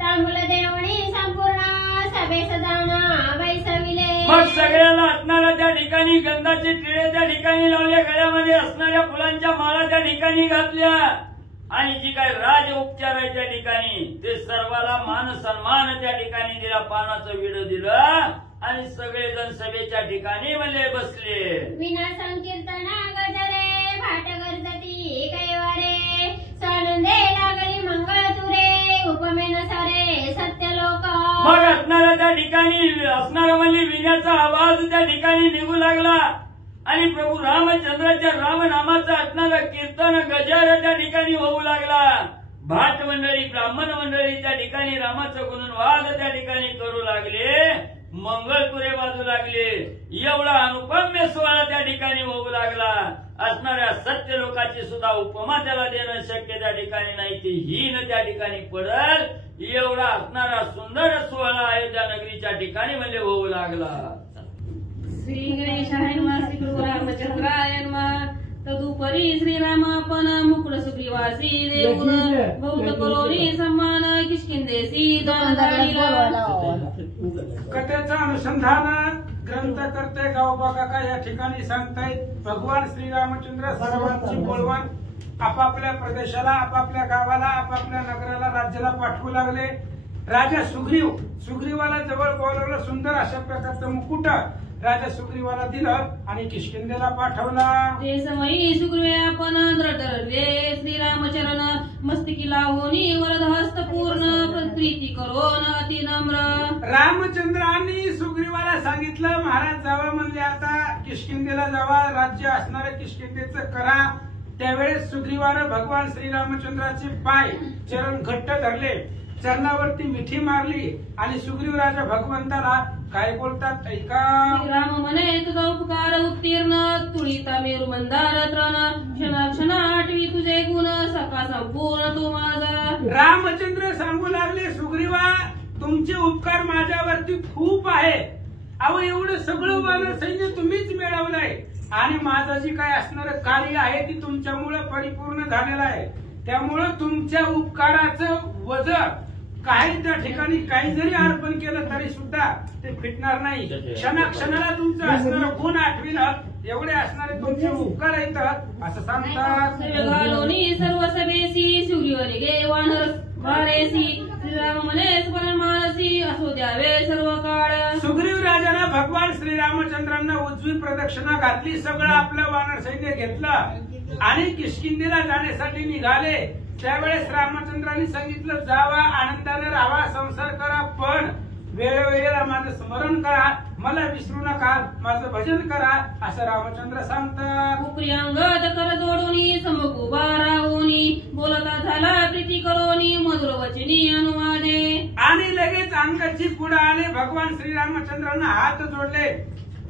तांबूल देवणी संपूर्ण सभेस जाणा बैसविले. मग सगळ्यांना असणाऱ्या त्या ठिकाणी गंधाचे टिळे त्या ठिकाणी लावले, गळ्यामध्ये असणाऱ्या फुलांच्या माळा त्या ठिकाणी घातल्या. आणि जी काही राज उपचार आहे त्या ठिकाणी ते सर्वाला मान सन्मान त्या ठिकाणी दिला, पानाचं विड दिलं. आणि सगळेजण सभेच्या ठिकाणी म्हणजे बसले. विना संकीर्तना गजरे भाट गरजती कैवारे, सानंदे लागली मंगळ तुरे उपमेन सारे सत्य लोक. मग असणाऱ्या त्या ठिकाणी असणारा म्हणजे विण्याचा आवाज त्या ठिकाणी निघू लागला. आणि प्रभू रामचंद्राच्या रामनामाचा असणारा कीर्तन गजर त्या ठिकाणी होऊ लागला. भाट मंडळी ब्राह्मण मंडळी त्या ठिकाणी रामाचं गुणवाद त्या ठिकाणी करू लागले, मंगळपुरे बाजू लागले. एवढा अनुपम्य सोहळा त्या ठिकाणी होऊ लागला. असणाऱ्या सत्य लोकाची सुद्धा उपमा त्याला देणं शक्य त्या ठिकाणी नाही, ती हीन त्या ठिकाणी पडल. एवढा असणारा सुंदर सोहळा अयोध्या नगरीच्या ठिकाणी म्हणजे होऊ लागला. श्री गणेशाय नमः. श्री गुरु रामचंद्राय नमः. तदुपरी श्रीरामापण मुकुट सुग्रीवासी देऊन बहुत करोनी सन्मान किष्किंदेसी दाणीला. कथेचं अनुसंधान ग्रंथकर्ते गावबा काका या ठिकाणी सांगतायत. भगवान श्रीरामचंद्र सर्वांची बोलवण आपापल्या प्रदेशाला, आपापल्या गावाला, आपापल्या नगराला, राज्याला पाठवू लागले. राजा सुग्रीवाला जवळ बोलवलं. सुंदर अशा प्रकारचं मुकुट राजा सुग्रीवाला दिलं आणि किष्किंधेला पाठवला. ते समयी सुग्रीवे आपण द्रढले श्रीरामचरण मस्तकी लावोनी वरद हस्त पूर्ण प्रीती करोन अति नम्र. रामचंद्रांनी सुग्रीवाला सांगितलं, महाराज जावा म्हणले, आता किष्किंधेला जावा, राज्य असणाऱ्या किष्किंधेचं करा. त्यावेळेस सुग्रीवानं भगवान श्रीरामचंद्राचे पाय चरण घट्ट धरले, चरणावरती मिठी मारली आणि सुग्रीव राजा भगवंताला काय बोलतात ऐका. राम म्हणे तुझा उपकार उत्तीर्ण तुळीता मेरू मंदार तृण क्षण आठवी तुझे गुण सका संपूर्ण तू माझा. रामचंद्र सांगू लागले, सुग्रीवा तुमचे उपकार माझ्यावरती खूप आहे. अहो एवढं सगळं वानर सैन्य तुम्हीच मिळवलंय आणि माझं जे काय असणारं कार्य आहे ती तुमच्यामुळे परिपूर्ण झालेलं आहे. त्यामुळं तुमच्या उपकाराचं वजन काही त्या ठिकाणी काही जरी अर्पण केलं तरी सुद्धा ते फिटणार नाही. क्षणाला तुमचं असणारं गुण आठविलं एवढे असणारे तुमचे उपकार आहेत असं सांगतात. घालोनी सर्व सभेसी सुग्रीवरी गे वानर वारेसी श्रीराम म्हणे स्मरण मानसी असो द्यावे सर्व काळ. सुग्रीव राजाने भगवान श्रीरामचंद्रांना उजवी प्रदक्षिणा घातली. सगळं आपलं वानर सैन्य घेतलं आणि किष्किंधेला जाण्यासाठी निघाले. त्यावेळेस रामचंद्रांनी सांगितलं, जावा, आनंदाने राहा, संसार करा, पण वेळोवेळेला माझं स्मरण करा, मला विसरू नका, माझं भजन करा असं रामचंद्र सांगतात. उपरी अंगद कर जोडोनी समक उभा राहोनी बोलता झाला प्रीती करोनी मधुर वचनी अनुवादे. आणि लगेच अंगाची पुढे आले. भगवान श्रीरामचंद्रांना हात जोडले.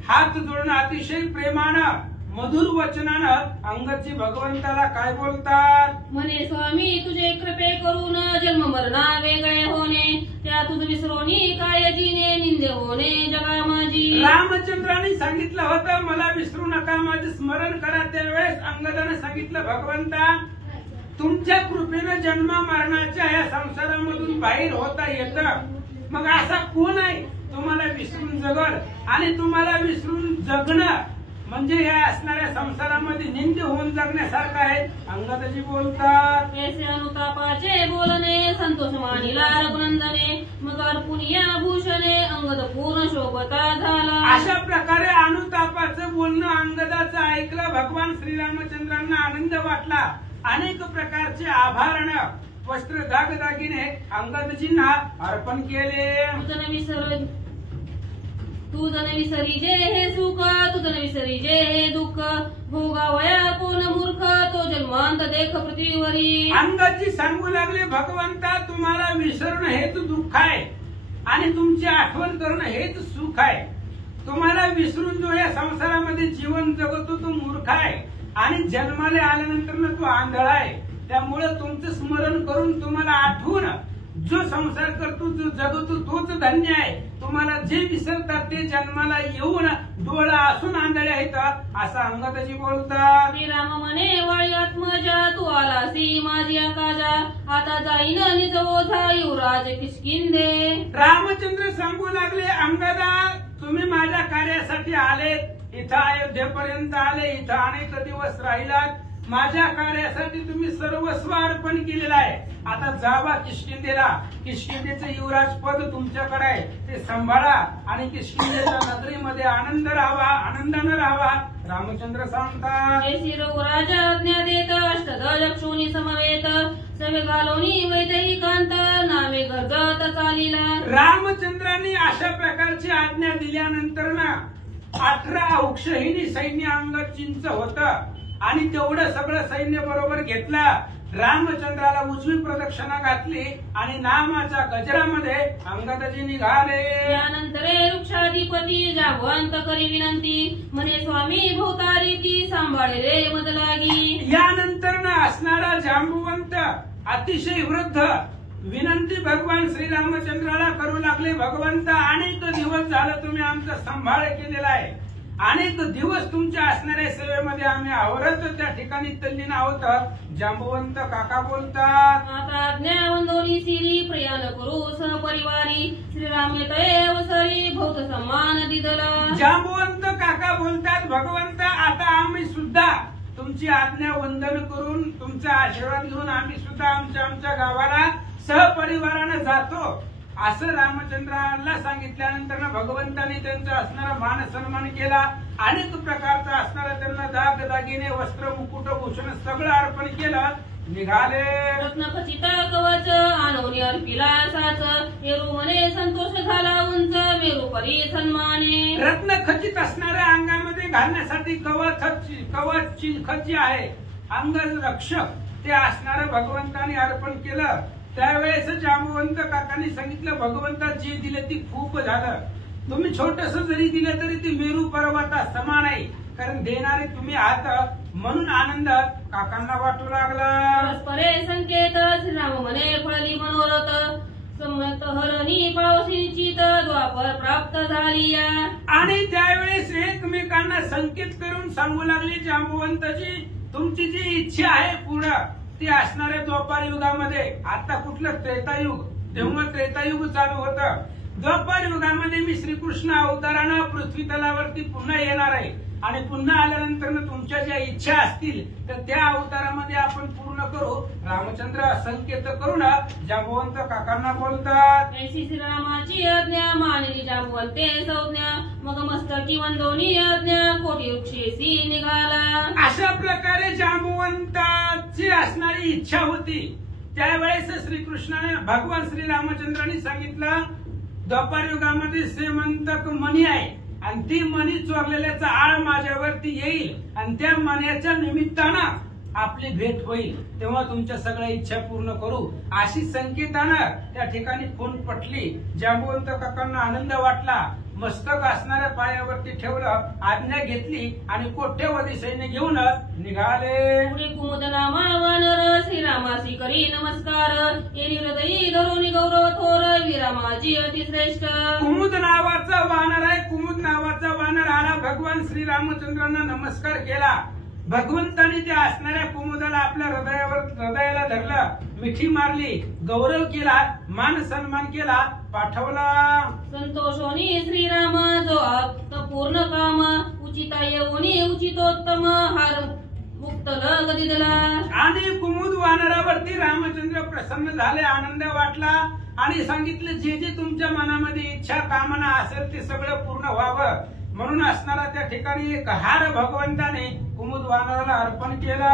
हात जोडणं अतिशय प्रेमानं मधुर वचनानं अंगाची भगवंताला काय बोलतात. म्हणे स्वामी तुझे कृपे करून जन्म मरणा वेगळे होणे त्या तुझ विसरोनी काय जीने निंदे होणे जगा माझी. रामचंद्रांनी सांगितलं होतं मला विसरू नका, माझं स्मरण करा. त्यावेळेस अंगदाने सांगितलं, भगवंता तुमच्या कृपेनं जन्म मरणाच्या या संसारामधून बाहेर होता येतं. मग असा कोण आहे तुम्हाला विसरून जगल आणि तुम्हाला विसरून जगणं म्हणजे या असणाऱ्या संसारामध्ये निंद होऊन जगण्यासारखं आहे. अंगदजी बोलतात, ऐसे अनुतापाचे बोलणे संतोष मानिला रघुनंदने मग पुनिया भूषणे अंगद पूर्ण शोभता झाला. अशा प्रकारे अनुतापाचं बोलणं अंगदाचं ऐकलं. भगवान श्रीरामचंद्रांना आनंद वाटला. अनेक प्रकारचे आभारण वस्त्र दागदागिने अंगदजींना अर्पण केले. तुझन विसरी जे हे सुख तुझन विसरी जे हे दुःख भोगावया कोण मूर्ख तो जन्मांत देख पृथ्वीवरी. अंगदजी सांगू लागले, भगवंता तुम्हाला विसरणं हेच दुःख आहे आणि तुमची आठवण करणं हेच सुख आहे. तुम्हाला विसरून जो या संसारामध्ये जीवन जगतो तो मूर्ख आहे आणि जन्माला आल्यानंतर तो आंधळा आहे. त्यामुळे तुमचं स्मरण करून तुम्हाला आठवून जो संसार करतो जो जगतो तोच धन्य आहे. तुम्हाला जे विसरतात ते जन्माला येऊन डोळा असून आंधळे आहेत असं अंगदजी बोलतात. श्रीराम म्हणे वाळी आत्मजा तू आलासी माझी आकाजा आता जाईन निज ओझा युवराज किष्किंधे. रामचंद्र सांगू लागले, अंगदा तुम्ही माझ्या कार्यासाठी आलेत, इथं अयोध्येपर्यंत आले, इथं अनेक दिवस राहिलात. माझ्या कार्यासाठी तुम्ही सर्वस्व अर्पण केलेलं आहे. आता जावा किष्किंधेला. किष्किंधेचं युवराज पद तुमच्याकडे आहे, ते सांभाळा आणि किष्किंधेच्या नगरीमध्ये आनंदानं राहावा. रामचंद्र सांगतात, राजा आज्ञा देत अष्टदक्षोनी समवेत सवे घालोनी वैदेहिकांत नावे गरजत चालीला. रामचंद्रांनी अशा प्रकारची आज्ञा दिल्यानंतर ना 18 औक्षहिणी सैन्य अंगदजींचं होतं आणि तेवढं सगळं सैन्य बरोबर घेतलं. रामचंद्राला उजवी प्रदक्षिणा घातली आणि नामाच्या गजरामध्ये अंगदजी निघाले. यानंतरे वृक्षाधिपती जागवंत करी विनंती म्हणे स्वामी भोवतारी ती सांभाळे रे मज लागी. यानंतर असणारा जांबुवंत अतिशय वृद्ध विनंती भगवान श्रीरामचंद्राला करू लागले. भगवंत, अनेक दिवस झालं तुम्ही आमचा सांभाळ केलेला आहे, अनेक दिवस तुमच्या असणाऱ्या सेवेमध्ये आम्ही आवरत त्या ठिकाणी तल्लीन आहोत. जांबुवंत काका बोलतात, आता आज्ञावंदोनी सिरी प्रयाण करू सहपरिवारी श्रीराम येतये अवसरी भौत सन्मान दिदला. जांबुवंत काका बोलतात, भगवंत आता आम्ही सुद्धा तुमची आज्ञा वंदन करून तुमचा आशीर्वाद घेऊन आम्ही सुद्धा आमच्या गावाला सहपरिवाराने जातो. असं रामचंद्राला सांगितल्यानंतर भगवंतांनी त्यांचा असणारा मान सन्मान केला. अनेक प्रकारचा असणारा त्यांना दागदागिने वस्त्र मुकुट भूषण सगळं अर्पण केलं. निघाले. रत्नखचित कवच आणवणी अर्पिला साच येरू म्हणे संतोष झाला उंच मेरू परी सन्माने. रत्नखचित असणाऱ्या अंगामध्ये घालण्यासाठी कवच खची आहे अंग रक्षक ते असणारं भगवंतांनी अर्पण केलं. त्यावेळेस जांबुवंत काकांनी सांगितलं, भगवंता जे दिले ती खूप झालं, तुम्ही छोटस जरी दिलं तरी ती मेरू पर्वता समान आहे, कारण देणारे तुम्ही आहात. म्हणून आनंद काकांना वाटू लागला. परस्परे संकेत श्रीराम म्हणे फळली मनोरथ सम्मत हरणी पावसी चित द्वापर प्राप्त झाली. आणि त्यावेळेस एकमेकांना संकेत करून सांगू लागले, जांबुवंताची तुमची जी इच्छा आहे पुढं ती असणाऱ्या द्वापार युगामध्ये, आता कुठलं त्रेतायुग, तेव्हा त्रेतायुग चालू होतं. द्वापार युगामध्ये मी श्रीकृष्ण अवतारानं पृथ्वी तलावरती पुन्हा येणार आहे आणि पुन्हा आल्यानंतर तुमच्या ज्या इच्छा असतील तर त्या अवतारामध्ये आपण पूर्ण करू. रामचंद्र संकेत करून जांबुवंत काकांना बोलतात, ऐशी श्रीरामाची आज्ञा मानली जांबुवंते संज्ञा मग मस्तकी वंदोनी आज्ञा कोटी वृक्षेसी निघाला. अशा प्रकारे जांबुवंताची असणारी इच्छा होती. त्यावेळेस श्रीकृष्णाने भगवान श्रीरामचंद्रांनी सांगितलं, द्वापार युगामध्ये श्रीमंतक मणी आहे आणि ती मणी चोरलेल्याचा आळ माझ्यावरती येईल आणि त्या मण्याच्या निमित्तानं आपली भेट होईल, तेव्हा तुमच्या सगळ्या इच्छा पूर्ण करू. अशी संकेतानं त्या ठिकाणी खून पटली. जांबुवंत काकांना आनंद वाटला. मस्तक असणाऱ्या पायावरती ठेवलं, आज्ञा घेतली आणि कोट्यवधी सैन्य घेऊन निघाले. पुढे कुमुद नामा वानर श्रीरामासी करी नमस्कार येरी हृदयी धरून गौरव थोर विरामाजी अतिश्रेष्ठ. कुमुद नावाचा वानर आहे. कुमुद नावाचा वानर आला, भगवान श्रीरामचंद्रांना नमस्कार केला. भगवंतांनी त्या असणाऱ्या कुमुदाला आपल्या हृदयाला धरलं, मिठी मारली, गौरव केला, मान सन्मान केला, पाठवला. संतोषोनी श्रीराम जो आप्त पूर्ण काम उचिता येऊनी उचितोत्तम हार मुक्त लग दिला. आणि कुमुद वानरावरती रामचंद्र प्रसन्न झाले, आनंद वाटला आणि सांगितलं, जे जे तुमच्या मनामध्ये इच्छा कामना असेल ते सगळं पूर्ण व्हावं. म्हणून असणारा त्या ठिकाणी एक हार भगवंताने कुमुद वानराला अर्पण केला.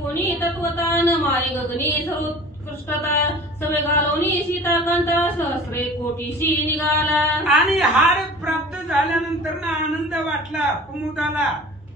कोणी तत्वतान माय गगनी सर्वोत्कृष्टता सवे घालोनी सीताकांता सहस्रे कोटीशी निघाला. आणि हार प्राप्त झाल्यानंतर आनंद वाटला कुमुदाला.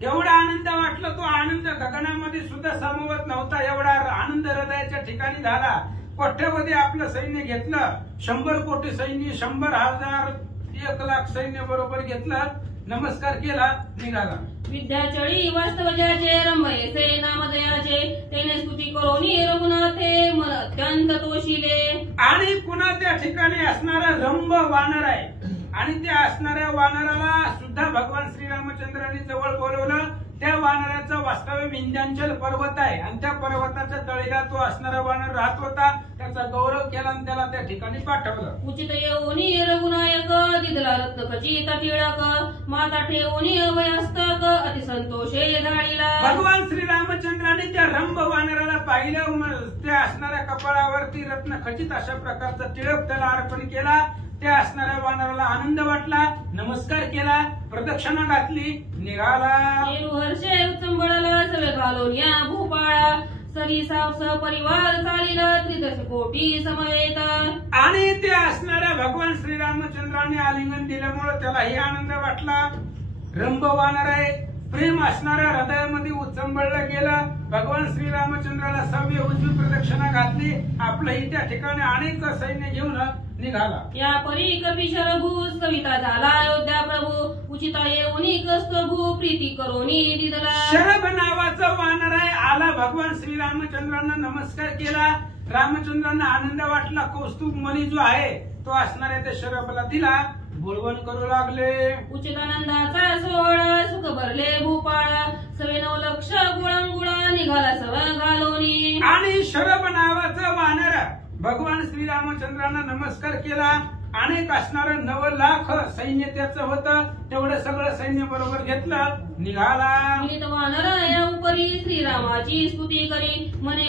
एवढा आनंद वाटला, तो आनंद गगनामध्ये सुद्धा समवत नव्हता, एवढा आनंद हृदयाच्या ठिकाणी झाला. कोट्यवधी आपलं सैन्य घेतलं, 100 कोटी सैन्य, 100,000 1,00,000 सैन्य बरोबर घेतलं, नमस्कार केला, निघाला. विद्याचळी वास्तवजाचे रंभयसे नामदयाचे तेने स्तुती करोनी रघुनाथे मन अत्यंत तोशिले. आणि पुन्हा त्या ठिकाणी असणारा रंभ वानर आहे आणि त्या असणाऱ्या वानराला सुद्धा भगवान श्रीरामचंद्रांनी जवळ बोलवलं. त्या वानराचं वास्तव्य विंध्याचल पर्वत आहे आणि त्या पर्वताच्या तळीला तो असणारा वानर राहत होता. त्याचा गौरव केला आणि त्याला त्या ठिकाणी पाठवलं. उचित येऊनी रघुनायक दिदला रत्न खचित टिळक माता ठेवूनी अभयस्तक अतिसंतोषे झाडीला. भगवान श्रीरामचंद्रांनी त्या रंभ वानराला पाहिलं, त्या असणाऱ्या कपाळावरती रत्न खचित अशा प्रकारचा टिळक त्याला अर्पण केला. त्या असणाऱ्या वानराला आनंद वाटला, नमस्कार केला, प्रदक्षिणा घातली, निघाला. हर्षे उचंबळला सवे घालून या भूपाळा सरी परिवार चालिला त्रिदश कोटी समवेत. आणि ते असणाऱ्या भगवान श्रीरामचंद्रांनी आलिंगन दिल्यामुळे त्यालाही आनंद वाटला. रंभ वानर आहे, प्रेम असणाऱ्या हृदयामध्ये उचंबळलं गेलं. भगवान श्रीरामचंद्राला सव्य उजवी प्रदक्षिणा घातली. आपलंही त्या ठिकाणी अनेक सैन्य घेऊन निघाला. या परी कपिशर भू सविता झाला अयोध्या प्रभू उचिता येऊनी कस्त भू प्रीती करोनी दिदला. शरभ नावाचा वानर आहे आला. भगवान श्रीरामचंद्रांना नमस्कार केला. रामचंद्रांना आनंद वाटला. कौस्तुभ मणी जो आहे तो असणाऱ्या त्या शरभला दिला. बोलवण करू लागले. उचितानंदाचा सोहळा सुख भरले भूपाळ सवे 9 लक्ष गुळांगुळा निघाला सव घालोनी. आणि शरभ नावाचा वानर भगवान श्रीरामचंद्रांना नमस्कार केला. अनेक असणारं 9 लाख सैन्य त्याचं होतं. तेवढं सगळं सैन्य बरोबर घेतलं निघाला. विनीत वानर या उपरी श्रीरामाची स्तुती करी मने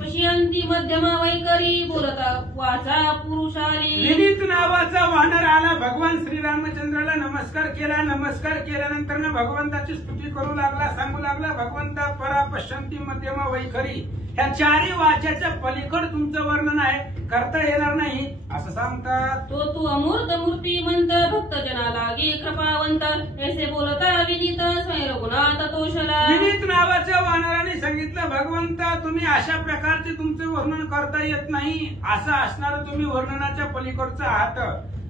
पश्यंती मध्यमा वैकरी बोलता वाचा पुरुषाली. विनीत नावाचा वानर आला. भगवान श्रीरामचंद्राला नमस्कार केला. नमस्कार केल्यानंतर भगवंताची स्तुती करू लागला. सांगू लागला भगवंता परा पश्यंती मध्यमा वैखरी. ह्या 4 वाच्याच्या पलीकड तुमचं वर्णन आहे करता येणार नाही असं सांगतात. तो तू अमूर्त मूर्तिमंत भक्त जना लागी कृपावंत ऐसे बोलता विनीत स्वयं रघुनाथ तोषला. विनीत नावाच्या वानराने सांगितलं भगवंता तुम्ही अशा प्रकारचे तुमचे वर्णन करता येत नाही. असं असणारं तुम्ही वर्णनाच्या पलीकडचं आहात.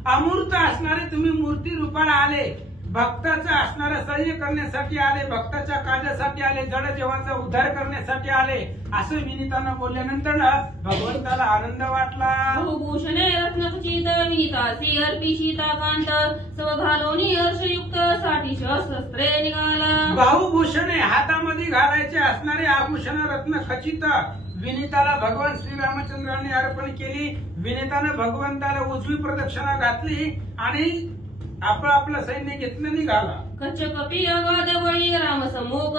अमूर्त असणारे तुम्ही मूर्ती रूपाला आले. भक्ताचा असणारा सह्य करण्यासाठी आले. भक्ताच्या कार्यासाठी आले. जड जीवाचा उद्धार करण्यासाठी आले असं विनीतानं बोलल्यानंतर भगवंताला आनंद वाटला. भूभूषणे रत्नखचित विनीतासी अर्पी सीताकांत सव घालोनी हर्षयुक्त साठी शस्त्रे निघाला. भाऊभूषणे हातामध्ये घालायचे असणारे आभूषण रत्न खचित विनीताला भगवान श्रीरामचंद्रांनी अर्पण केली. विनीतानं भगवंताला उजवी प्रदक्षिणा घातली आणि आपलं सैन्य घेतलं निघाला. कच्च कपी अगाध बळी रामसमूह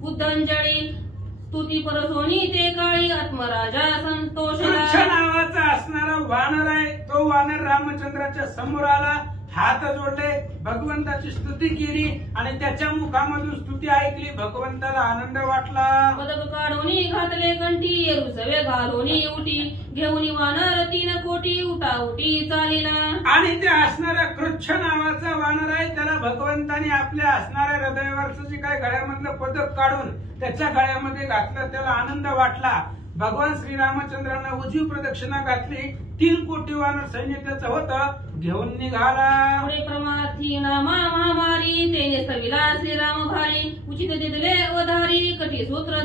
बुद्धंजळी स्तुती परसोनी ते काळी आत्मराजा संतोषला. कृच्छ नावाचा असणारा वानर आहे. तो वानर रामचंद्राच्या समोर आला. हात जोडले. भगवंताची स्तुती केली आणि त्याच्या मुखामधून स्तुती ऐकली. भगवंताला आनंद वाटला. पदक काढोनी घातले कंठी येरुसवे घालोनी उटी घेऊन वानर 3 कोटी उठा उटी चालिला. आणि ते असणारा कृच्छ नावाचा वानर आहे. त्याला भगवंताने आपल्या असणाऱ्या हृदयावरचं जे काय गळ्यामधलं पदक काढून त्याच्या गळ्यामध्ये घातलं. त्याला आनंद वाटला. भगवान श्रीरामचंद्रांना उजवी प्रदक्षिणा घातली. 3 कोटी वानर सैन्य त्याचं होतं. घेऊन निघाला. पुढे प्रमाथी नामा महामारी तेने सविला श्रीराम भारी उचित दिदले अवधारी कठी सूत्र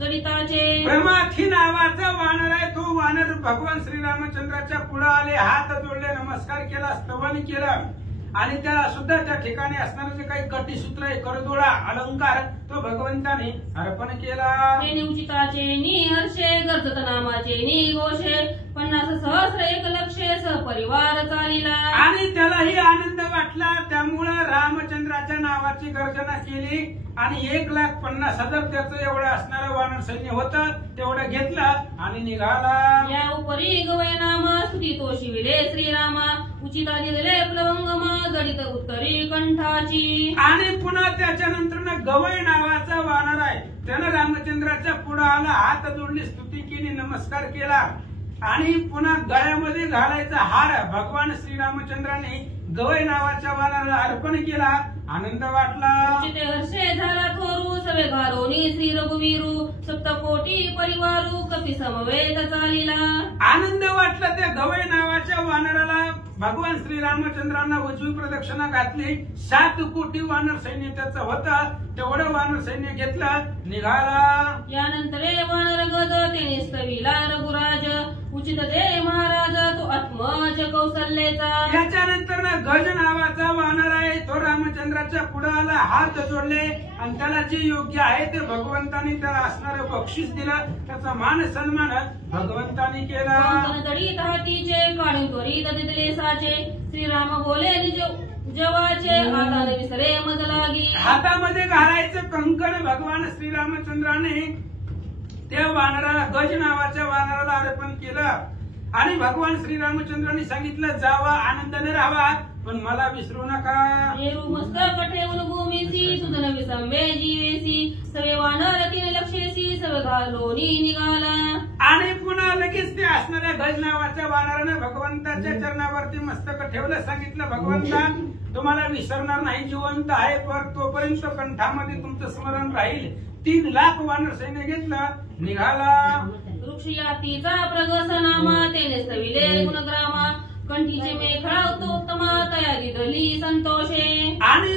जडिताचे. प्रमाथी नावाचा वानर आहे. तो वानर भगवान श्रीरामचंद्राच्या पुढे आले. हात जोडले. नमस्कार केला. स्तवन केलं आणि त्याला सुद्धा त्या ठिकाणी असणारे जे काही कटीसूत्र आहे करदोडा अलंकार तो भगवंताने अर्पण केला. तेने उचिताचे नि हर्षे गर्जत नामाचे नि घोषे 50 सहस्र 1 लक्षे सहपरिवार चालिला. आणि त्यालाही आनंद वाटला. त्यामुळं रामचंद्राच्या नावाची गर्जना केली आणि 1,50,000 त्याचं एवढं असणारं वानर सैन्य होतं. तेवढं घेतलं आणि निघाला. या उपरी गवय नामा स्तुती तो शिविले श्रीरामा उचिता दिले प्लवंगमा जडित उत्तरी कंठाची. आणि पुन्हा त्याच्यानंतर गवय नावाचा वानर आहे. त्यानं रामचंद्राच्या पुढे आला. हात जोडली. स्तुती केली. नमस्कार केला आणि पुन्हा गळ्यामध्ये घालायचा हार भगवान श्रीरामचंद्रांनी गवय नावाच्या वानराला अर्पण केला. आनंद वाटला. उचिते हर्षे झाला थोरू सवे घालोनी श्री रघुवीरू सप्तकोटी परिवारू कपी समवेत चालिला. आनंद वाटला. त्या गवय नावाच्या वानराला भगवान श्रीरामचंद्रांना उजवी प्रदक्षिणा घातली. 7 कोटी वानर सैन्य त्याचं होतं. तेवढं वानर सैन्य घेतलं निघाला. यानंतरे वानर गज तेने स्तविला रघुराज उचित दे महाराज तो आत्मज कौशल्याचा. याच्यानंतर गज नावाचा वानर आहे. तो रामचंद्राच्या पुढे आला. हात जोडले आणि त्याला जे योग्य आहे ते भगवंतानी त्याला असणारं बक्षीस दिलं. त्याचा मान सन्मान भगवंतानी केला. जडित हातीचे काढून त्वरित दिले साचे श्रीराम बोले जेवाचे हाताने विसरे मज लागी. हातामध्ये घालायचं कंकण भगवान श्रीरामचंद्राने त्या वानराला गज नावाच्या वानराला अर्पण केलं आणि भगवान श्रीरामचंद्रांनी सांगितलं जावा आनंदाने राहावा पण मला विसरू नका. येरू मस्तक ठेवून भूमीसी तुझ नवी संवे जीवेसी सवे वानर 3 लक्षेसी सवे घालोनी निघाला. आणि पुन्हा लगेच ते असणाऱ्या गज नावाच्या वानराने भगवंताच्या चरणावरती मस्तक ठेवलं. सांगितलं भगवंता तुम्हाला विसरणार नाही, जिवंत आहे पण तोपर्यंत कंठामध्ये तुमचं स्मरण राहील. 3 लाख वानर सैन्य घेतलं, निघाला. वृक्षयातीचा प्रगस नामा तेने सविले गुणग्रामा कंठीचे मेखळा उत्तमा तयारी धरली संतोषे. आणि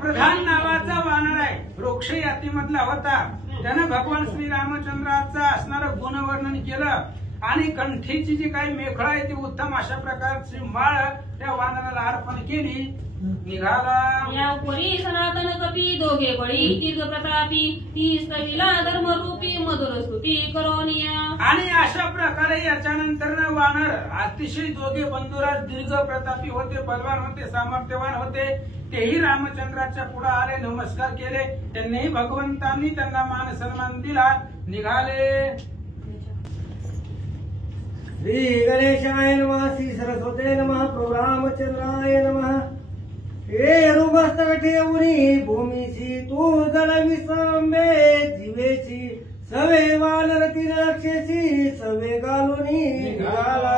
प्रधान नावाचा वानर आहे, वृक्षयाती मधला होता. त्यानं भगवान श्री रामचंद्राचं असणारं गुणवर्णन केलं आणि कंठीची जी काही मेखळा आहे ती उत्तम अशा प्रकारची माळ त्या वानराला अर्पण केली, निघाला. या उपरी सनातन कपी दोघे बळी दीर्घ प्रतापी ती स्थविला धर्मरूपी मधुर स्तुती करोनिया. आणि अशा प्रकारे याच्यानंतर वानर अतिशय दोघे बंधुराज दीर्घ प्रतापी होते, बलवान होते, सामर्थ्यवान होते. तेही रामचंद्राच्या पुढे आले, नमस्कार केले. त्यांनीही भगवंतांनी त्यांना मान सन्मान दिला, निघाले. श्री गणेशाय नमः, श्री सरस्वते नमः, प्रभु रामचंद्राय नमः. हे रुमस्तक ठेवणी भूमीची तू जल विसंबे जीवेची सवे वानर तीन लक्षेची सवे घालुनी निघाला.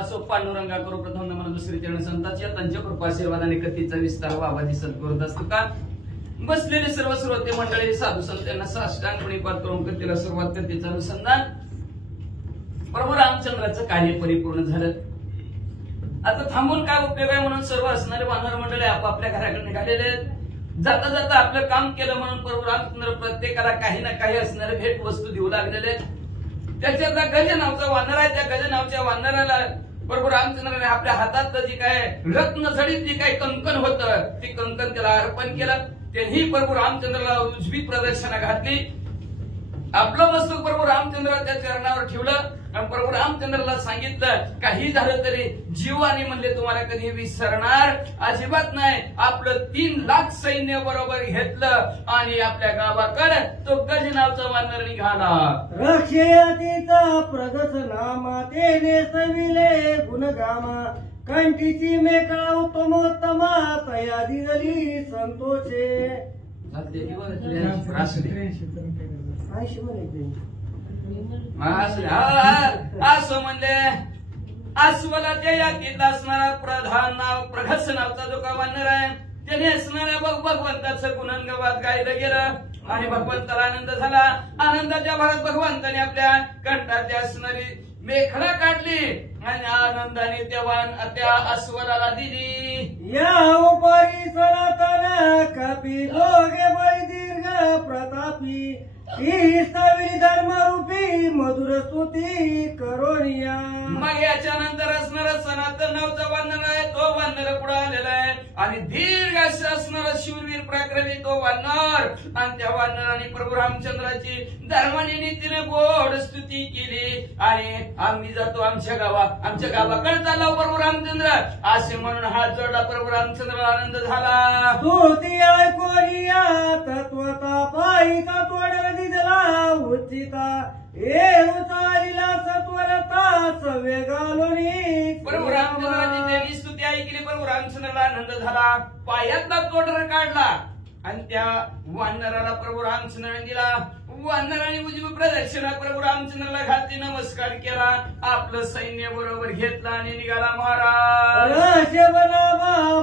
असो पांडुरंगा करू प्रथम नमन दुसरी चरण संतांच्या त्यांच्या कृपाशीर्वादाने कथेचा विस्तार बाबाजी सद्गुरू दस्तका. बसलेले सर्व श्रोते मंडळी साधू संत यांना साष्टांगपणे पार करून कथेला सुरुवात कथेचं अनुसंधान. प्रभू रामचंद्राचं कार्य परिपूर्ण झालं. आता थांबून काय उपयोग आहे म्हणून सर्व असणारे वानर मंडळी आपापल्या घराकडे निघालेले. जाता जाता आपलं काम केलं म्हणून प्रभू रामचंद्र प्रत्येकाला काही ना काही असणारे भेट वस्तू देऊ लागलेले. त्याच्यातला गज नावचा वानर आहे, त्या गज नावच्या वानराला प्रभू रामचंद्राने आपल्या हातात जी काय रत्न जडीत जी काही कंकण होतं ती कंकण त्याला अर्पण केलं. त्यांनी प्रभू रामचंद्राला उजवी प्रदक्षिणा घातली. आपलं मस्तक प्रभू रामचंद्राच्या चरणावर ठेवलं आणि प्रभू रामचंद्राला सांगितलं काही झालं तरी जीवानी म्हणले तुम्हाला कधी विसरणार अजिबात नाही. आपलं 3 लाख सैन्य बरोबर घेतलं आणि आपल्या गावाकडे तो गज नावचा वानर निघाला. रक्षयातीचा प्रगस नामा तेने सविले गुणगामा कंठीची मेखळा उत्तमोत्तमा तयारी झाली संतोषे. असं म्हणले अस्वलाच्या यादीत असणारा प्रधान नाव प्रगस नावचा जो का वानर आहे त्याने असणाऱ्या भगवंताचं गुणगान गायलं गेलं आणि भगवंताला आनंद झाला. आनंदाच्या भरात भगवंताने आपल्या कंठात असणारी मेखळा काढली आणि आनंदाने त्या अस्वलाला दिली. या उपरी सनातन कपी दोघे बळी दीर्घ प्रतापी ही स्थविली धर्मरूपी मधुर स्तुती करोनिया. मग याच्यानंतर असणारा सनातन नावचा वानर आहे तो वानर पुढे आलेला आहे आणि दीर्घ असणारा शिववीर पराक्रमी तो वानर. आणि त्या वानराने प्रभू रामचंद्राची धर्माने नीतीने गोड स्तुती केली आणि आम्ही जातो आमच्या गावाकडे चालला प्रभू रामचंद्र असे म्हणून हात जोडला. प्रभू रामचंद्राला आनंद झाला. स्तुती ऐकोनिया तत्वता पायी का तोडला दिदला उचिता ए उतारिला सत्वरता सवे घालुनी. प्रभू रामचंद्राची देवी स्तुती ऐकली. प्रभू रामचंद्राला आनंद झाला. पायातला तोडर काढला आणि त्या वानराला प्रभू रामचंद्राने दिला. वानराने उजवी प्रदक्षिणा प्रभू रामचंद्राला घातली, नमस्कार केला, आपलं सैन्य बरोबर घेतला आणि निघाला. महाराज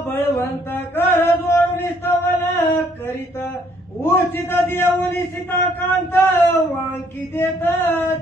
बळवंत कर जोडून स्तवन करीता उचित देवली सीताकांत वांकी देत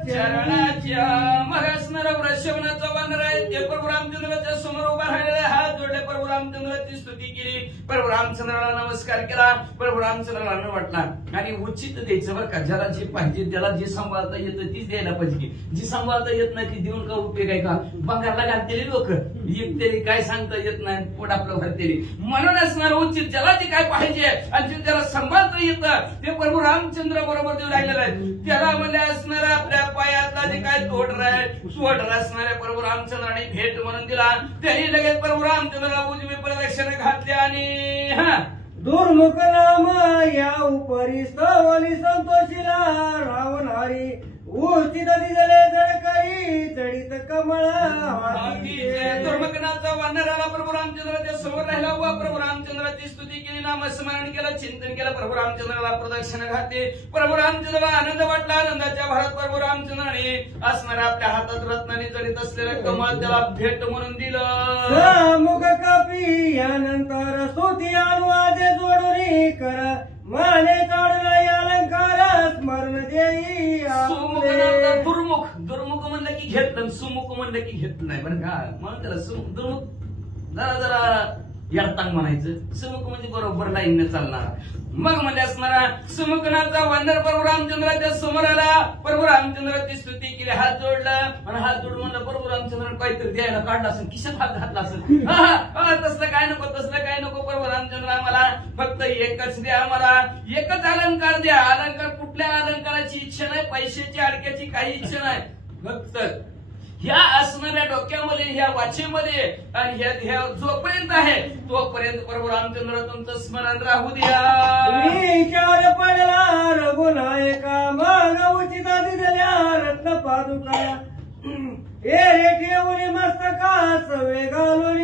चरणाच्या महाराष्ट्र वृषभनाचा वानर आहे ते प्रभू रामचंद्राच्या समोर उभा राहिलेला हात जोडले. प्रभू रामचंद्राची स्तुती केली. प्रभू रामचंद्राला नमस्कार केला. प्रभू रामचंद्राला न वाटला आणि उचित द्यायचं बरं का. ज्याला जे पाहिजे त्याला जे सांभाळता येतं तीच द्यायला पाहिजे. जी सांभाळता येत नाही ती देऊन का उपयोग आहे का. बंगारला घालतेली लोक एकतरी काय सांगता येत नाही पोट आपलं भरतेली. म्हणून असणार उचित ज्याला जे काय पाहिजे आणि जे त्याला सांभाळता येतं ते प्रभू रामचंद्र बरोबर देऊ राहिलेलं आहे. त्याला म्हणजे असणारा आपल्या पायातला जे काय तोडर असणाऱ्या प्रभू रामचंद्राने भेट म्हणून दिला. त्यांनी लगेच प्रभू रामचंद्राला उजवी प्रदक्षिणा घातली आणि दुर्मुख नाम या उपरी स्तवली संतोषीला रावणारी उचित दिले जडकरी जडित कमळ दुर्मगनाचा वानराला प्रभू रामचंद्राच्या समोर राहिला व प्रभू रामचंद्राची स्तुती केली, नामस्मरण केलं, चिंतन केलं, प्रभू रामचंद्राला प्रदक्षिणा घातली. प्रभू रामचंद्राला आनंद वाटला. आनंदाच्या भरात प्रभू रामचंद्राने असणाऱ्या आपल्या हातात रत्नाने जडित असलेलं कमळ त्याला भेट म्हणून दिलं. मुख कपी यानंतर स्तुती अनुवादे जोडून कर माने चढला अलंकार स्मरण देई सुमुख नामचा दुर्मुख. दुर्मुख म्हणलं की घेतलं, सुमुख म्हणलं की घेत नाही बरं का. म्हणून त्याला दुर्मुख जरा यडतांग म्हणायचं. सुमुख म्हणजे बरोबर लाईनने चालणार. मग म्हणजे असणारा सुमुखनाचा वानर प्रभू रामचंद्राच्या समोर आला. प्रभू रामचंद्राची स्तुती केली, हात जोडला आणि हात जोडून म्हणलं प्रभू रामचंद्र काहीतरी द्यायला काढला असेल, खिशात हात घातला असेल. तसलं काय नको, तसलं काय नको प्रभू रामचंद्र, आम्हाला फक्त एकच द्या, मला एकच अलंकार द्या. अलंकार कुठल्या अलंकाराची इच्छा नाही, पैशाची अडक्याची काही इच्छा नाही, फक्त ह्या असणाऱ्या डोक्यामध्ये, ह्या वाचेमध्ये आणि ह्या जोपर्यंत आहे तोपर्यंत प्रभू रामचंद्र तुमचं स्मरण राहू द्या. विचार पडला रघुनायका मग उचित दिलेल्या रत्न पादुका रे ठेवून मस्तकास वे घालून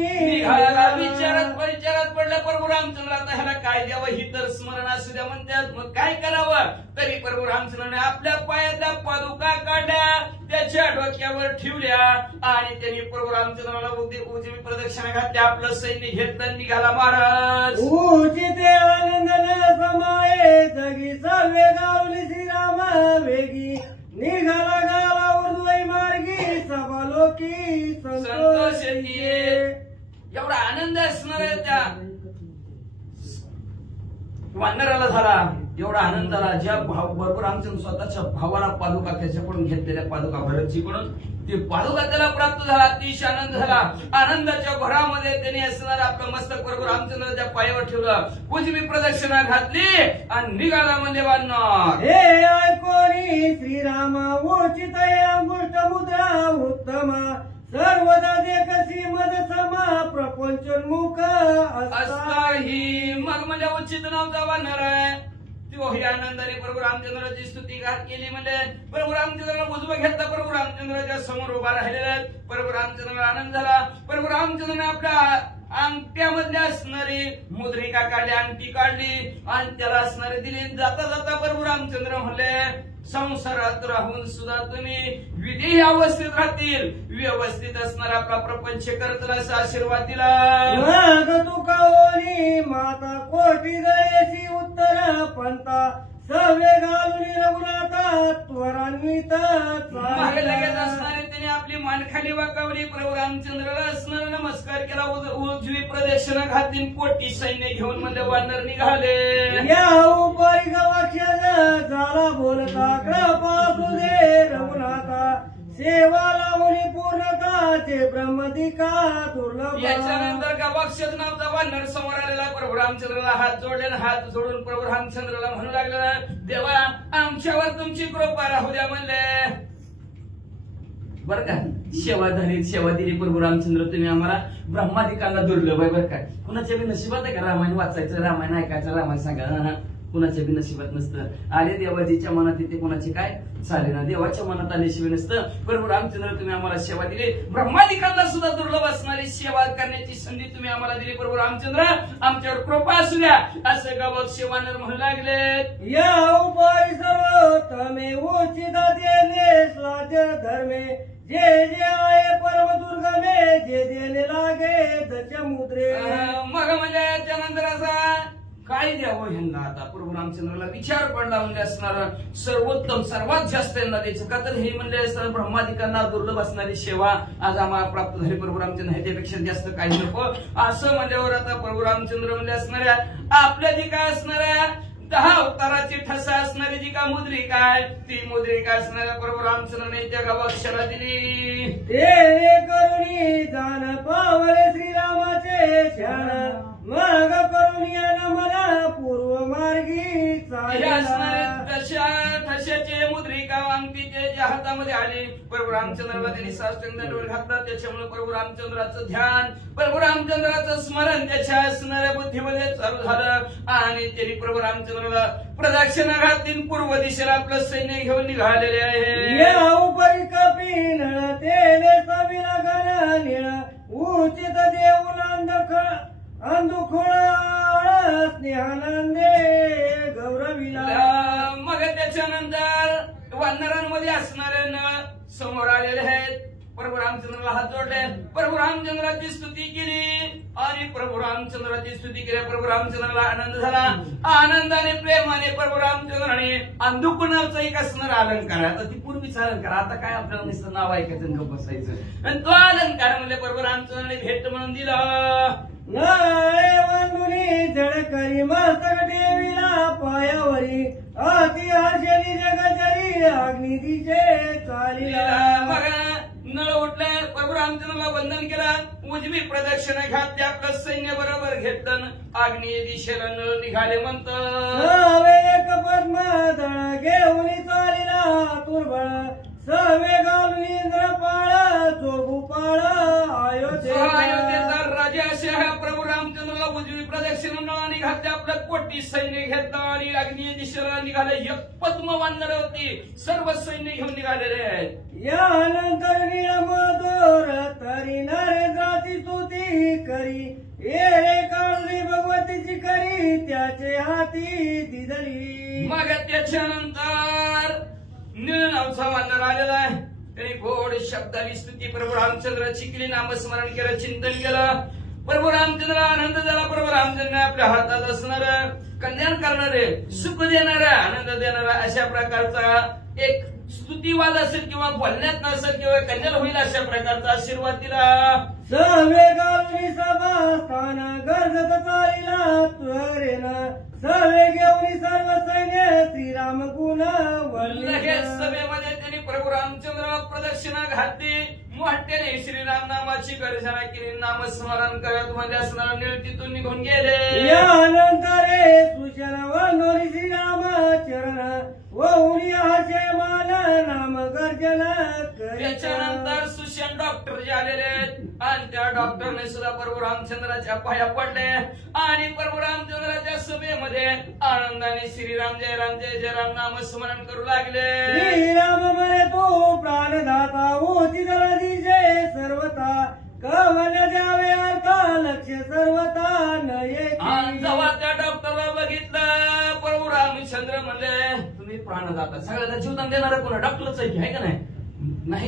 विचारात परिचारात पडलं प्रभू रामचंद्र. आता ह्याला काय द्यावं ही तर स्मरण असू द्या म्हणतात. मग काय करावं, तरी प्रभू रामचंद्राने आपल्या पायातल्या पादुका काढल्या, त्याच्या डोक्यावर ठेवल्या आणि त्यांनी प्रभू रामचंद्राला उजवी प्रदक्षिणा घातली. आपलं सैन्य घेतलं, निघाला महाराज. उचित आनंदन समाये जगी सवे घालून श्रीराम वेगी निघाला गाला उर्ध्वय मार्गी सभालोकी संतोष एवढा आनंद असणार आहे त्या वानराला झाला. एवढा आनंद झाला ज्या बरोबर आमच्या स्वतःच्या भावाला पादुका त्याच्याकडून घेतलेल्या पादुका भरतजीकडून ते पादुका त्याला प्राप्त झाला. अतिशय आनंद झाला. आनंदाच्या भरामध्ये त्याने असणार आपलं मस्तक बरोबर रामचंद्राच्या पायावर ठेवलं, उजवी प्रदक्षिणा घातली आणि निघाला म्हणजे बांधणार. हे ऐकोनी श्रीरामा उचित अंगुष्ट मुद्रा उत्तम सर्वदा देखसी मद समा प्रपंचोन्मुख असता ही. मग म्हणजे उचित नावचा वानर आहे तो ही आनंदाने प्रभू रामचंद्राची स्तुती केली. म्हणजे प्रभू रामचंद्राला उजवं घेतलं, प्रभू रामचंद्राच्या समोर उभा राहिलेला. प्रभू रामचंद्राला आनंद झाला. प्रभू रामचंद्राने आपल्या अंगठ्यामध्ये असणारी मुद्रिका काढली, अंगठी काढली आणि त्याला असणारे दिली. जाता जाता प्रभू रामचंद्र म्हणले संसारात राहून सुद्धा तुम्ही विधी अवस्थित राहतील, व्यवस्थित असणार आपला प्रपंच करतील असा आशीर्वाद दिला. तुका ओरी माता कोटी गळेची उत्तर पंथा सवे घालून रघुनाथा त्वरान्वित लगेच असणारे त्याने आपली मान खाली वाकावली. प्रभू रामचंद्राला असणार नमस्कार केला, उजवी प्रदक्षिणा घातली. कोटी सैन्य घेऊन म्हणजे वानर निघाले. या उपरी गवाक्ष झाला बोलता कृपा दे रघुनाथा सेवा लावणी पूर्णताचे ब्रह्मदिका दुर्लभ. याच्यानंतर गवाक्षद नावचा वानर समोर आलेला. प्रभू रामचंद्राला हात जोडले, हात जोडून प्रभू रामचंद्राला म्हणू लागला देवा आमच्यावर तुमची कृपा राहू द्या म्हणले. बर का सेवा झाली, सेवा दिली प्रभू रामचंद्र. तुम्ही आम्हाला ब्रह्मादिकांना दुर्लभ आहे. बरं काय कुणाच्या बी नशिबात आहे का रामायण वाचायचं, रामायण ऐकायचं, रामायण सांगायचं? कुणाच्या बी नशिबात नसतं. आले देवाजीच्या मनात येते, कुणाचे काय चाले ना, देवाच्या मनात आल्याशिवाय नसतं. प्रभू रामचंद्र तुम्ही आम्हाला सेवा दिली, ब्रह्मादिकांना सुद्धा दुर्लभ असणारी सेवा करण्याची संधी तुम्ही आम्हाला दिली. प्रभू रामचंद्र आमच्यावर कृपा असू द्या असं गावात सेवानर म्हणू लागले. या उपरी सर्वोत्तमे उचित देणे स्वाद्य धर्मे जे जे आहे परम दुर्गमे जे देणे लागे दच मुद्रे. मग म्हणजे त्यानंतर असा काय द्यावं ह्यांना. आता प्रभू रामचंद्राला विचार पडला म्हणजे असणार सर्वोत्तम सर्वात जास्त यांना द्यायचं का, तर हे म्हणजे ब्रह्मादिकांना दुर्लभ असणारी सेवा आज आम्हाला प्राप्त झाली. प्रभू रामचंद्र ह्याच्यापेक्षा जास्त काही नको असं म्हणल्यावर आता प्रभू रामचंद्र म्हणजे असणाऱ्या आपल्या जी काय असणाऱ्या 10 अवताराची ठसा असणारी जी का मुद्रिका आहे ती मुद्रिका असणाऱ्या प्रभू रामचंद्राने त्या गवाक्षाला दिली. ते करुणी जाण पावले श्रीरामाचे ध्यान मग करुणी मला पूर्व मार्गी असणारे ठशाचे मुद्रिका अंगठीचे त्यांच्या हातामध्ये आली. प्रभू रामचंद्राला त्यांनी साष्टांग दंडवत घातला. त्याच्यामुळे प्रभू रामचंद्राचं ध्यान, प्रभू रामचंद्राचं स्मरण त्याच्या असणाऱ्या बुद्धीमध्ये चालू झालं आणि त्यांनी प्रभू रामचंद्राला प्रदक्षिणा घातली. पूर्व दिशेला आपलं सैन्य घेऊन निघालेले आहे. उपरी कपी नळ तेले सविला गण निळ उचित देऊन अंधुखोळ स्नेहानंदे गौरविला. मग त्याच्यानंतर वानरांमध्ये असणारे नळ समोर आलेले आहेत. प्रभू रामचंद्राला हात जोडले, प्रभू रामचंद्राची स्तुती केली आणि प्रभू रामचंद्राची स्तुती केली. प्रभू रामचंद्राला आनंद झाला. आनंदाने प्रेमाने प्रभू रामचंद्राने अंधुकुणाचं एक असणार अलंकार, आता ती पूर्वीचा अलंकार, आता काय आपल्याला नुसतं नाव ऐकायचं गप्प बसायचं. आणि तो अलंकार म्हणजे प्रभू रामचंद्राने भेट म्हणून दिला. नाळे वंदुनी जडकरी मस्तक देवीला पायावरी अति हर्षणी जगचरी अग्निदिशे चालिला. नळ उठले, प्रभू रामचंद्राला वंदन केलं, उजवी प्रदक्षिणा घातली, आपलं सैन्य बरोबर घेतलं, आग्नेय दिशेला नळ निघाले म्हणत. एक पद्मदळ घेऊन चालिला तुर्बळ सवे घालून इंद्रपाळ चोगुपाळ अयोध्येचा राजा असे हा प्रभू रामचंद्राला उजवी प्रदक्षिणा नळाने घातली, आपलं कोटी सैन्य घेतलं आणि आग्नेय दिशेला निघाले. एक पद्म वानर होती, सर्व सैन्य घेऊन निघालेले आहेत. यानंतर निळमधोर तरी नरेंद्राची स्तुती करी येरे काळजी भगवतीची करी त्याचे हाती दिदली. मग त्याच्यानंतर निळ नावचा वानर आलेला आहे. त्याने गोड शब्दाची स्तुती प्रभू रामचंद्राची केली, नामस्मरण केलं, चिंतन केलं. प्रभू रामचंद्र आनंद झाला. प्रभू रामचंद्र आपल्या हातात असणार कल्याण करणारे, सुख देणारा, आनंद देणारा अशा प्रकारचा एक स्तुतिवाद असेल किंवा बोलण्यात नसेल किंवा कल्याण होईल अशा प्रकारचा आशीर्वाद दिला. सवे गावनी सभास्थान गरजत चालिला त्वरेनं सवे घेऊन सर्व सैन्य श्रीराम गुण लगेच सभेमध्ये त्यांनी प्रभू रामचंद्र प्रदक्षिणा घातली, मोठ्याने श्रीराम नामाची गर्जना केली, नामस्मरण करत मध्ये असणारा निळ तिथून निघून गेले. यानंतर सुशन वंदोनी श्रीराम चरण वहुनी हर्षे मान नाम गर्जना त्याच्यानंतर सुशन डॉक्टर जे आलेले आहेत आणि त्या डॉक्टरने सुद्धा प्रभू रामचंद्राच्या पाया पडले आणि प्रभू रामचंद्राच्या सभेमध्ये आनंदाने श्रीराम जय राम जय जय राम नाम स्मरण करू लागले. श्रीराम म्हणे तो प्राणदाता होती दिशे सर्वता कवन द्यावे अर्थ लक्ष सर्वता नये. जेव्हा त्या डॉक्टरला बघितलं प्रभू रामचंद्र म्हणले तुम्ही प्राणदाता, सगळ्याला जीवदान देणारं कोण डॉक्टरच आहे का नाही?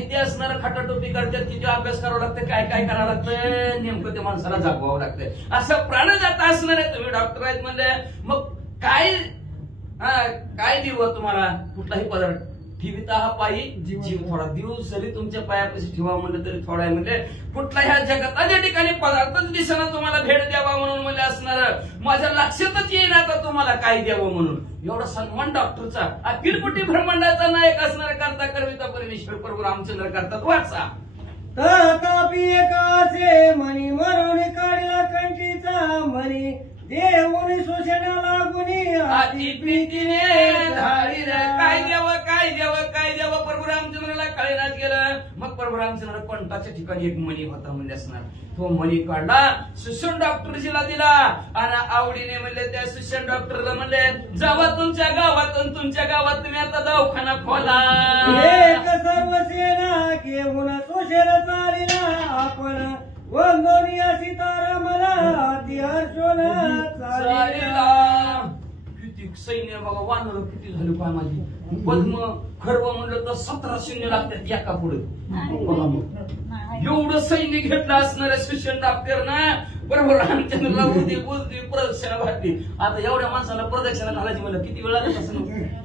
ते असणारं खाटाटोपी करतात, किती अभ्यास करावा लागतं, काय काय करावं लागतं, नेमकं ते माणसाला जागवावं लागतं. असं प्राणदाता असणारे तुम्ही डॉक्टर आहेत म्हणजे मग काय देऊ तुम्हाला? कुठलाही पदार्थ ठेविता हा पायी जीव थोडा देऊ, जरी तुमच्या पायापाशी ठेवा म्हणलं तरी थोडा आहे. म्हणजे कुठल्या ह्या जगात या ठिकाणी पदार्थच दिसेना तुम्हाला भेट द्यावा म्हणून म्हणजे असणार माझ्या लक्षातच येईन आता तुम्हाला काय द्यावं म्हणून. एवढा सन्मान डॉक्टरचा, अखिल कोटी ब्रह्मांडाचा नायक असणारा करता करविता परमेश्वर प्रभू रामचंद्र करतात वाचा. तथापि एकाचे मनी मरून काढला कंठीचा मनी देऊन शोषण लागुनी अति प्रीतीने धाडी काय द्यावं काय द्यावं काय द्यावं प्रभू रामचंद्राला कळेनाच गेलं. मग प्रभू रामचंद्र पंटाच्या ठिकाणी एक मणी होता म्हणजे असणार, तो मणी काढला सुशन डॉक्टरजीला दिला आणि आवडीने म्हणले त्या सुशन डॉक्टरला म्हणले जावा तुमच्या गावातून, तुमच्या गावात तुम्ही आता दवाखाना खोला. एक सर्व सेना घेऊन शोषण चालिला आपण वंदोनी सीतारामला अति हर्षोन चालिला. किती सैन्य बघा, वानर किती झाली काय माझी. पद्म खरव म्हणलं तर 17 शून्य लागतात एका पुढे. बघा मग एवढं सैन्य घेतलं असणाऱ्या सुशन डॉक्टरनं प्रभू रामचंद्रला बोलती प्रदक्षिणा घातली. आता एवढ्या माणसाला प्रदक्षिणा घालायची म्हणलं किती वेळा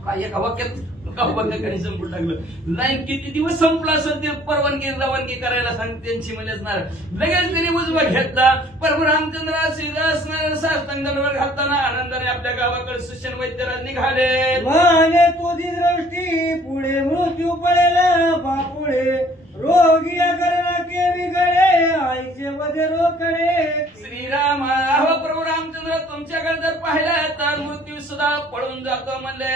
काय एका वाक्यात संपून टाकलं. लाईन किती दिवस संपला असेल ते परवानगी रवानगी करायला सांग त्यांची म्हणजे असणार. लगेच त्यांनी उजवा घेतला, प्रभू रामचंद्र असणाऱ्या साष्टांगावर घालताना आनंदाने आपल्या गावाकडे सुशन वैद्यराज निघाले. माने तुझी दृष्टी पुढे मृत्यू पडेल बापुढे रोगी अगरला केवी गळे आईचे मध्ये रोकडे. श्रीराम प्रभू रामचंद्र तुमच्याकडे जर पाहिलं तर मृत्यू सुद्धा पळून जातो म्हणले.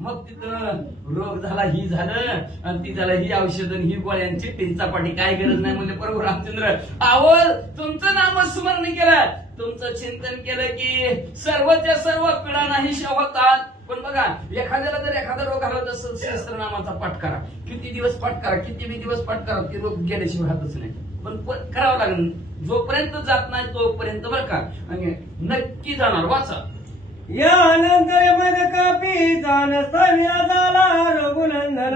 मग तिथं रोग झाला, ही झालं आणि ती झालं, ही औषध ही गोळ्यांची टिंचापाटी काय गरज नाही म्हणले प्रभू रामचंद्र. अहो तुमचं नामस्मरण केलं, तुमचं चिंतन केलं की सर्वच्या सर्व पिढा नाहीशा होतात. पण बघा एखाद्याला जर एखादा रोग आला तर सहस्त्रनामाचा पाठ करा, किती दिवस पाठ करा, किती दिवस पाठ करा, ते रोग गेल्याशिवाय राहतच नाही. पण करावं लागेल, जोपर्यंत जात नाही तोपर्यंत बरं का, आणि नक्की जाणार. वाचा. यानंतर मदकापी जाणस्ताविला झाला रघुनंदन,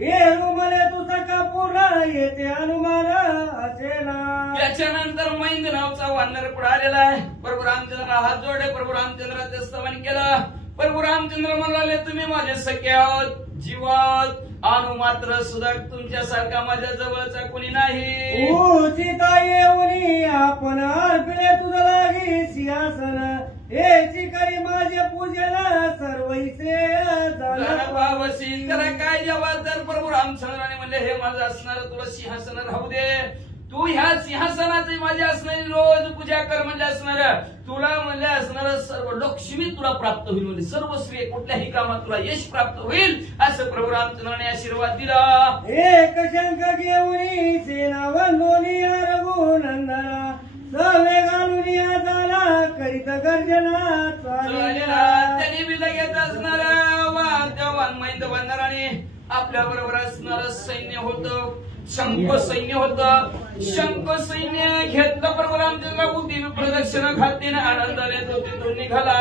ये रुमले तुझा का पूर्ण येते अनुमान असे ना. त्याच्यानंतर मैंद नावचा वानर पुढे आलेला आहे. प्रभू रामचंद्र हात जोडले, प्रभू रामचंद्राचे स्तवन केलं. प्रभू रामचंद्र म्हणाले तुम्ही माझे सख्य आहोत, जीवात अनु मात्र सुद्धा तुमच्यासारखा माझ्या जवळचा कुणी नाही. उचिता येऊनी आपण अर्पिले तुझं लागी सिंहासन, हेची करी माझे पूजन सर्वैसे भावसी. त्याला काय जेव्हा तर प्रभू रामचंद्राने म्हणले हे माझं असणार तुला सिंहासन राहू दे, तू ह्या सिंहासनाची माझी असणारी रोज पूजा कर म्हणजे असणार, तुला म्हणजे असणार सर्व लक्ष्मी तुला प्राप्त होईल, म्हणजे सर्वस्वी कुठल्याही कामात तुला यश प्राप्त होईल असं प्रभू रामचंद्राने आशीर्वाद दिला. एक शंख घेऊन सेना वंदोनी रघुनंदना, सवे घालून झाला करीत गर्जना त्यांनी बी लगेच असणार वान मैंद वंदराने आपल्या बरोबर असणार सैन्य होतं, शंख सैन्य होतं. शंख सैन्य घेतलं प्रभू रामचंद्र बुद्धी प्रदक्षिणा घातीने आनंदाने तो तिथून निघाला.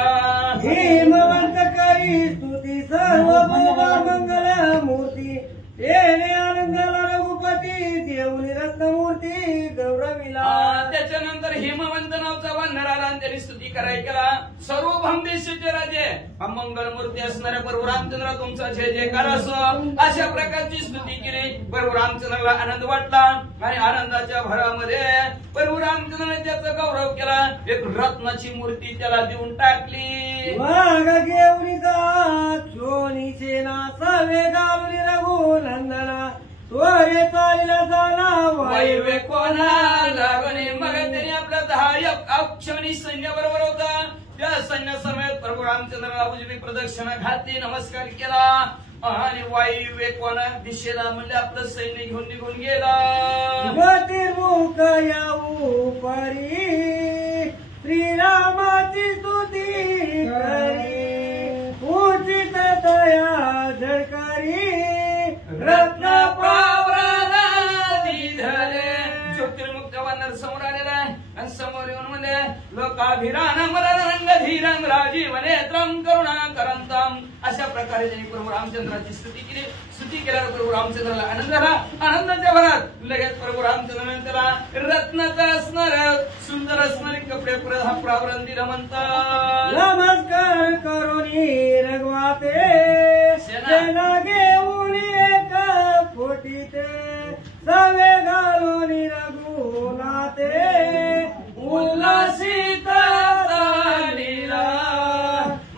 हेमवंत करी स्तुती सर्व मंगल मूर्ती, येणे आनंदाला रघुपती देऊनी रत्नमूर्ती गौरविला. त्याच्यानंतर हेमवंत नावचा वानर आला आणि त्यांनी स्तुती करायला केला. सर्व भंगदेशाचे राजे मंगल मूर्ती असणाऱ्या प्रभू रामचंद्र तुमचा जय जयकार असो अशा प्रकारची स्तुती केली. प्रभू रामचंद्राला आनंद वाटला आणि आनंदाच्या भरामध्ये प्रभू रामचंद्राने त्याचा गौरव केला. एक रत्नाची मूर्ती त्याला देऊन टाकली. वाघ घेऊन सोनीचे ना सवे गावली रघुनंदना, त्वरे चालला झाला वायवे कोणा लागणे. मग त्याने आपल्या 10 अक्षणी सैन्य बरोबर होता. त्या सैन्य समेत प्रभू रामचंद्राला उजवी प्रदक्षिणा घातली, नमस्कार केला आणि वायवे कोणा दिशेला म्हणजे आपलं सैन्य घेऊन निघून गेला. गतिर्मुख याऊ परी श्रीरामाची स्तुती करी, उचित दया झळकरी रत्न पावराला दिधले. ज्योतिर्मुक्त वानर समोर आलेला आहे आणि समोर येऊन म्हणजे लोकाभिरान मरण धीरं राजीवने त्रम करुणा करंतम अशा प्रकारे त्यांनी प्रभू रामचंद्राची स्तुती केली. स्तुती केल्यावर प्रभू रामचंद्राला आनंद झाला. आनंदाच्या भरात लगेच प्रभू रामचंद्राने त्याला रत्नाचा असणार सुंदर असणारे कपडे प्रावरण दिलं म्हणतात. नमस्कार करुणी रघुवाते, सेना घेऊन एक कोटीते, सवे घालून रघुनाथे उल्हासित चालीला.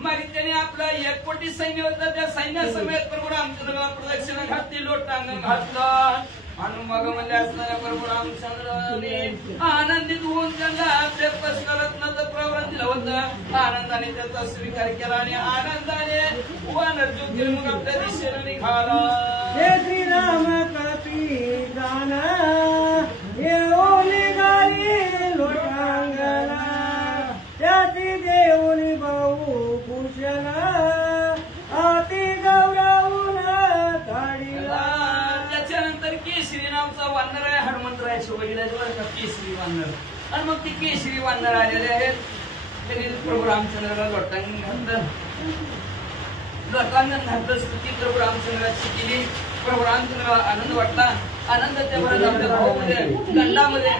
मग त्याने आपलं 1 कोटी सैन्य होतं, त्या सैन्यासमेत प्रभू रामचंद्राला प्रदक्षिणा घातली, लोटांगण घातलं आणि मग म्हणजे असणाऱ्या प्रभू रामचंद्राने आनंदित होऊन त्यांना आपल्या रत्नाचं प्रवरण दिलं होतं. आनंदाने त्याचा स्वीकार केला आणि आनंदाने वानर ज्योतिर्मुख आपल्या दिशेला निघाला. हे श्रीराम कपी जाना येऊन गाली लोटांगणा, त्याची देऊन भाऊ भूषण अति गौरवून धाडीला. त्याच्यानंतर केशरी नावचा वानर आहे, हनुमंतरायाच्या वडिलांचे बरं का केशरी वानर. आणि मग ती केशरी वानर आलेले आहेत. त्यांनी प्रभू रामचंद्राला लोटांगण घातलं. लोटांगण घातलं, स्तुती प्रभू रामचंद्राची केली. प्रभू रामचंद्राला आनंद वाटला. आनंदाच्या भरात आपल्या भावामध्ये दंडामध्ये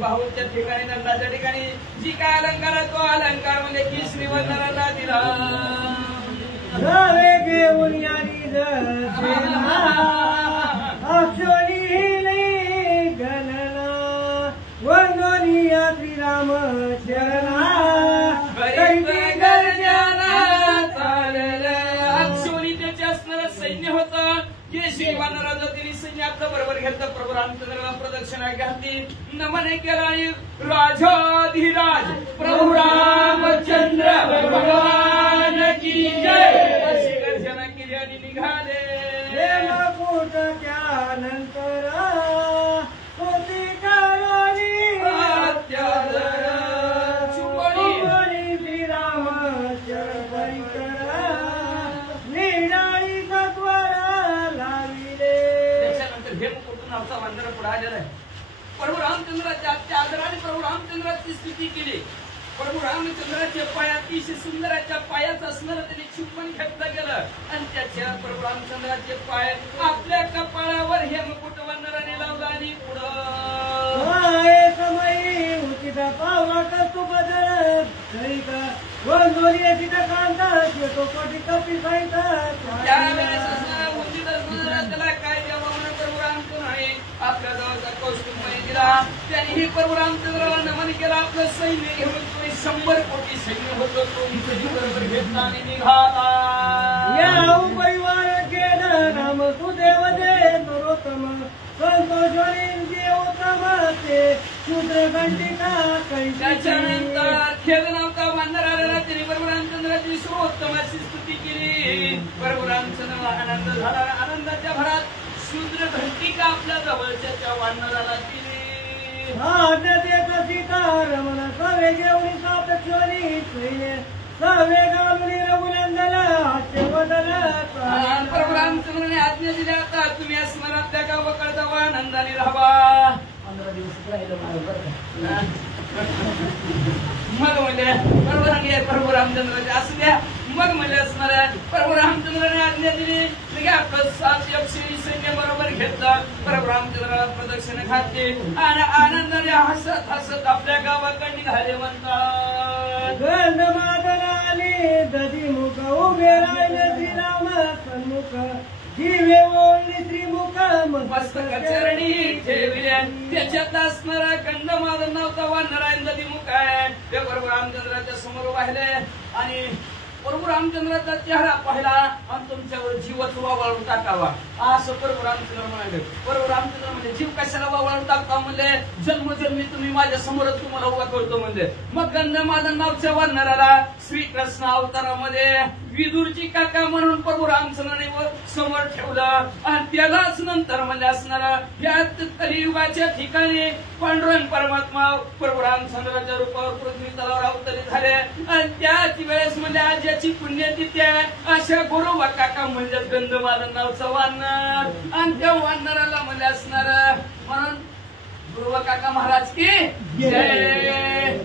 बाहूच्या ठिकाणी दंडाच्या ठिकाणी जी काय अलंकार आहे तो अलंकार म्हणजे केशरी वानराला दिला. घेऊन गणना वंदनीय श्रीराम शरणा चालेल. अक्षोनी त्याचे असणारं सैन्य होतं. केशरी वानर रामचंद्राचं तिने सैन्य आपलं बरोबर घेतलं. प्रभू रामचंद्राला प्रदक्षिणा घातली, नमन केलं आणि राजाधिराज प्रभू रामचंद्र भगवान की जय अशी गर्जना केली आणि निघाले. त्यानंतर होती काळी अत्यादर चुंबडी श्रीरामाच्या परिकरा निडाळी सत्वरा लाविले. त्याच्यानंतर हे कुठून नावचा वांदरा पुढे आलेला आहे. प्रभू रामचंद्राच्या आदराने प्रभू रामचंद्राची स्तुती केली. प्रभू रामचंद्राच्या पाय अतिशय सुंदराच्या पायात असणारं त्यांनी चुंबन घेतलं गेलं आणि त्याच्या प्रभू रामचंद्राचे पाय आपल्या कपाळावर हे मुकुट वानराने लावला आणि पुढं समयी उचिता पावला करतो बदल दोन्ही तिथं कांदा तो कोटी कपी त्यावेळेस त्याला काय द्यावं म्हणून प्रभू रामचंद्राने आपल्या जवळचा कौस्तुभमय दिला. त्यांनी ही प्रभू रामचंद्राला नमन केलं. आपलं सैन्य घेऊन 100 कोटी सैन्य होतं. तो बरोबर घेतला आणि निघाला. या परिवार केलं नाम सुदेव दे नरोत्तम संतोषी देवोत्तम ते शूद्र घंटिका त्याच्यानंतर खेळ नव्हता वानर आलेला. त्यांनी प्रभू रामचंद्राची सर्वोत्तमाची स्तुती केली. प्रभू रामचंद्राला आनंद झाला. आनंदाच्या भरात शूद्र घंटिका आपल्या जवळच्या त्या वानराला दिली. सीतारमण सवे घेऊन सातक्षणी सवे घालून रघुनंदन हास्य बदल. प्रभू रामचंद्राने आज्ञा दिल्या, आता तुम्ही स्मरात त्या गावाकडे जावा, आनंदाने राहावा. 15 दिवस राहिलं मग म्हणजे प्रभू रामचंद्राचे असू द्या. मग म्हणजे असणार प्रभू रामचंद्राने आज्ञा दिली. आपलं 700 सैन्य बरोबर घेतलं. प्रभू रामचंद्राला प्रदक्षिणा घातली आणि आनंदाने हसत हसत आपल्या गावाकडे निघाले. म्हणतात गंधमादनाने दधी मुख उभे राहिले श्रीराम सन्मुख जीवे ओळली श्रीमुख मस्तक चरणी ठेवल्या. त्याच्यात असणारा गंधमादन नव्हता वानरायण नदी मुख आहे. ते प्रभू रामचंद्राच्या समोर वाहिले आणि प्रभू रामचंद्राचा चेहरा पाहिला आणि तुमच्यावर जीवच वावळून टाकावा असं प्रभू रामचंद्र म्हणाले. प्रभू रामचंद्र म्हणजे जीव कशाला वावळून टाकता म्हणले, जन्मजन्मी तुम्ही माझ्या समोरच तुम्हाला उभा करतो म्हणले. मग गंधमादन नावच्या वानराला श्रीकृष्ण अवतारामध्ये विदुरची काका म्हणून प्रभू रामचंद्राने समोर ठेवलं आणि त्यालाच नंतर म्हणजे असणारा या कलियुगाच्या ठिकाणी पांडुरंग परमात्मा प्रभू रामचंद्राच्या रूपावर पृथ्वी तलावर अवतरित झाले. आणि त्याच वेळेस म्हणजे आज याची पुण्यतिथी आहे. अशा गुरुबा काका म्हणजे गंधमादन नावचा वानर आणि त्या वानराला म्हणजे असणारा म्हणून गुरुबा काका महाराज की जय.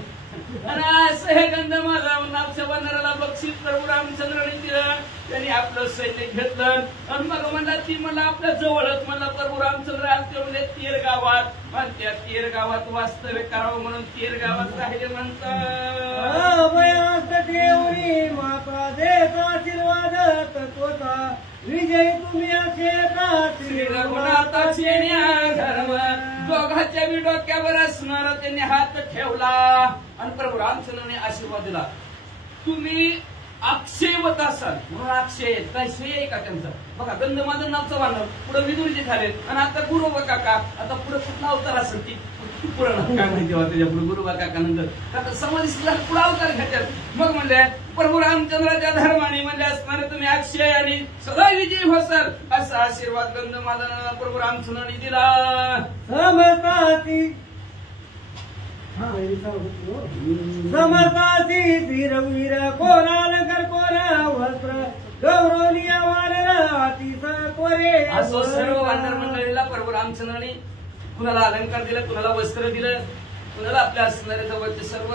आणि असं हे गंधमादन नावच्या वानराला बक्षीस प्रभू रामचंद्राने दिलं. त्यांनी आपलं सैन्य घेतलं आणि मग म्हणला ती मला आपल्या जवळच म्हणला प्रभू रामचंद्र आलते म्हणजे तेर गावात आणि त्या तेर गावात वास्तव्य करावं म्हणून तेर गावात राहिले. म्हणतात माता देत आशीर्वाद तत्वता विजय तुम्ही असे श्री रघुनाथाचे धर्म दोघांच्या बी डोक्यावर असणारा त्यांनी हात ठेवला आणि प्रभू रामचंद्राने आशीर्वाद दिला. तुम्ही अक्षयवत असाल म्हणून अक्षय श्रेय आहे का त्यांचा. बघा गंधमादन नावचं वानर पुढे विदुरजी झाले आणि आता गुरुबा काका. आता पुढे कुठला अवतार असेल ती पुराण काय माहिती त्याच्या पुढे गुरुबा काका नंतर आता समाधी पुढे अवतार घेतात. मग म्हणले प्रभू रामचंद्राच्या धर्माने म्हणजे असणारे तुम्ही अक्षय आणि सदा विजयी होसाल असा आशीर्वाद गंधमादनाला प्रभू रामचंद्राने दिला. समतासी वीरवीर कोणालकर कोणा वस्त्र गौरवनीय वानर अतिस कोरे. असं सर्व वानर मंडळीला प्रभू रामचंद्राने कुणाला अलंकार दिलं, कुणाला वस्त्र दिलं, कुणाला आपल्या असणाऱ्या जवळचे सर्व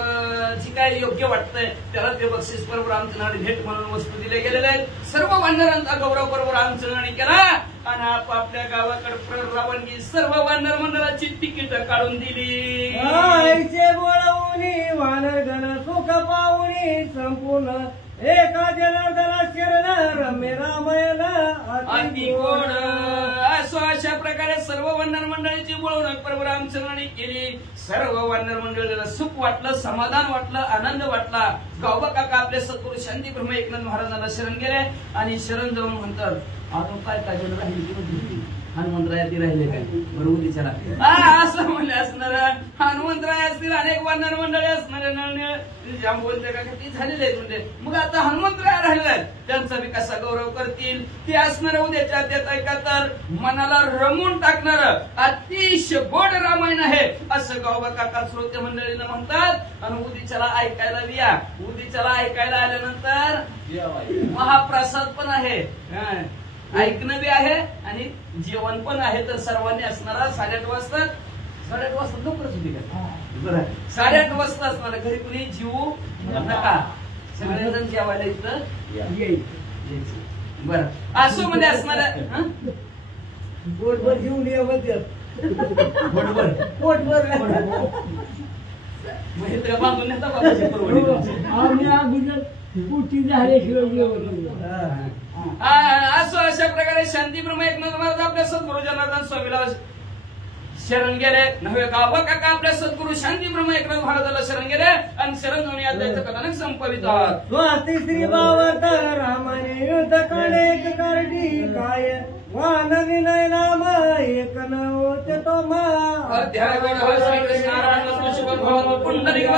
जी काय योग्य वाटतंय त्याला ते बक्षीस प्रभू रामचंद्राने भेट म्हणून वस्तू दिले गेलेले आहेत. सर्व वानरांचा गौरव प्रभू रामचंद्राने केला आणि आपापल्या गावाकडे रवानगी सर्व वानर मंडळाची तिकीट काढून दिली. आईचे बोळवून वानर गण सुख पाहुणी संपूर्ण एका जनार्दना शरण रम्य रामायण अति गोड. असो अशा प्रकारे सर्व वानर मंडळीची बोलवणूक प्रभू रामचंद्राने केली. सर्व वानर मंडळीला सुख वाटलं, समाधान वाटलं, आनंद वाटला. गावबा काका आपले सद्गुरू शांती ब्रह्म एकनाथ महाराजांना शरण गेले आणि शरण जाऊन म्हणतात अजून काय काय राहिली हनुमंतरायाती राहिले काय बरं उद्याच्याला असं म्हणले असणार हनुमंतराय असतील अनेक वानर मंडळी असणार बोलते का किती झालेले आहेत म्हणजे मग आता हनुमंतराय राहिले त्यांचा बी कसा गौरव करतील ते असणार उद्याच्या त्यात ऐका तर मनाला रमून टाकणार अतिशय गोड रामायण आहे असं गावबा काका श्रोते मंडळीनं म्हणतात आणि उद्याच्याला ऐकायला या उद्याच्याला ऐकायला आल्यानंतर महाप्रसाद पण आहे ऐकणं बी आहे आणि जेवण पण आहे तर सर्वांनी असणारा 8:30 वाजता 8:30 वाजता लवकरच होती का बरं 8:30 वाजता असणार घरी कुणी जीव नका सगळेजण जेवायला इथं बरं असं मध्ये असणार पोटभर घेऊन पोटभर बांधून येतात बाबाची परवडी असं अशा प्रकारे शांतीब्रह्म एकनाथ महाराज आपल्या सद्गुरु जनार्दन स्वामीला शरण गेले नव्हे गावा काका आपल्या सद्गुरु शांतीब्रह्म एकनाथ महाराजाला शरण गेले आणि शरण जाऊन याचं कथानक संपवितात स्वाती श्री बावत रामाने युद्ध काढे एक करडी काय वान विनय नाम एक न होते तो मा अध्याय श्री कृष्ण नारायण पुंडलिक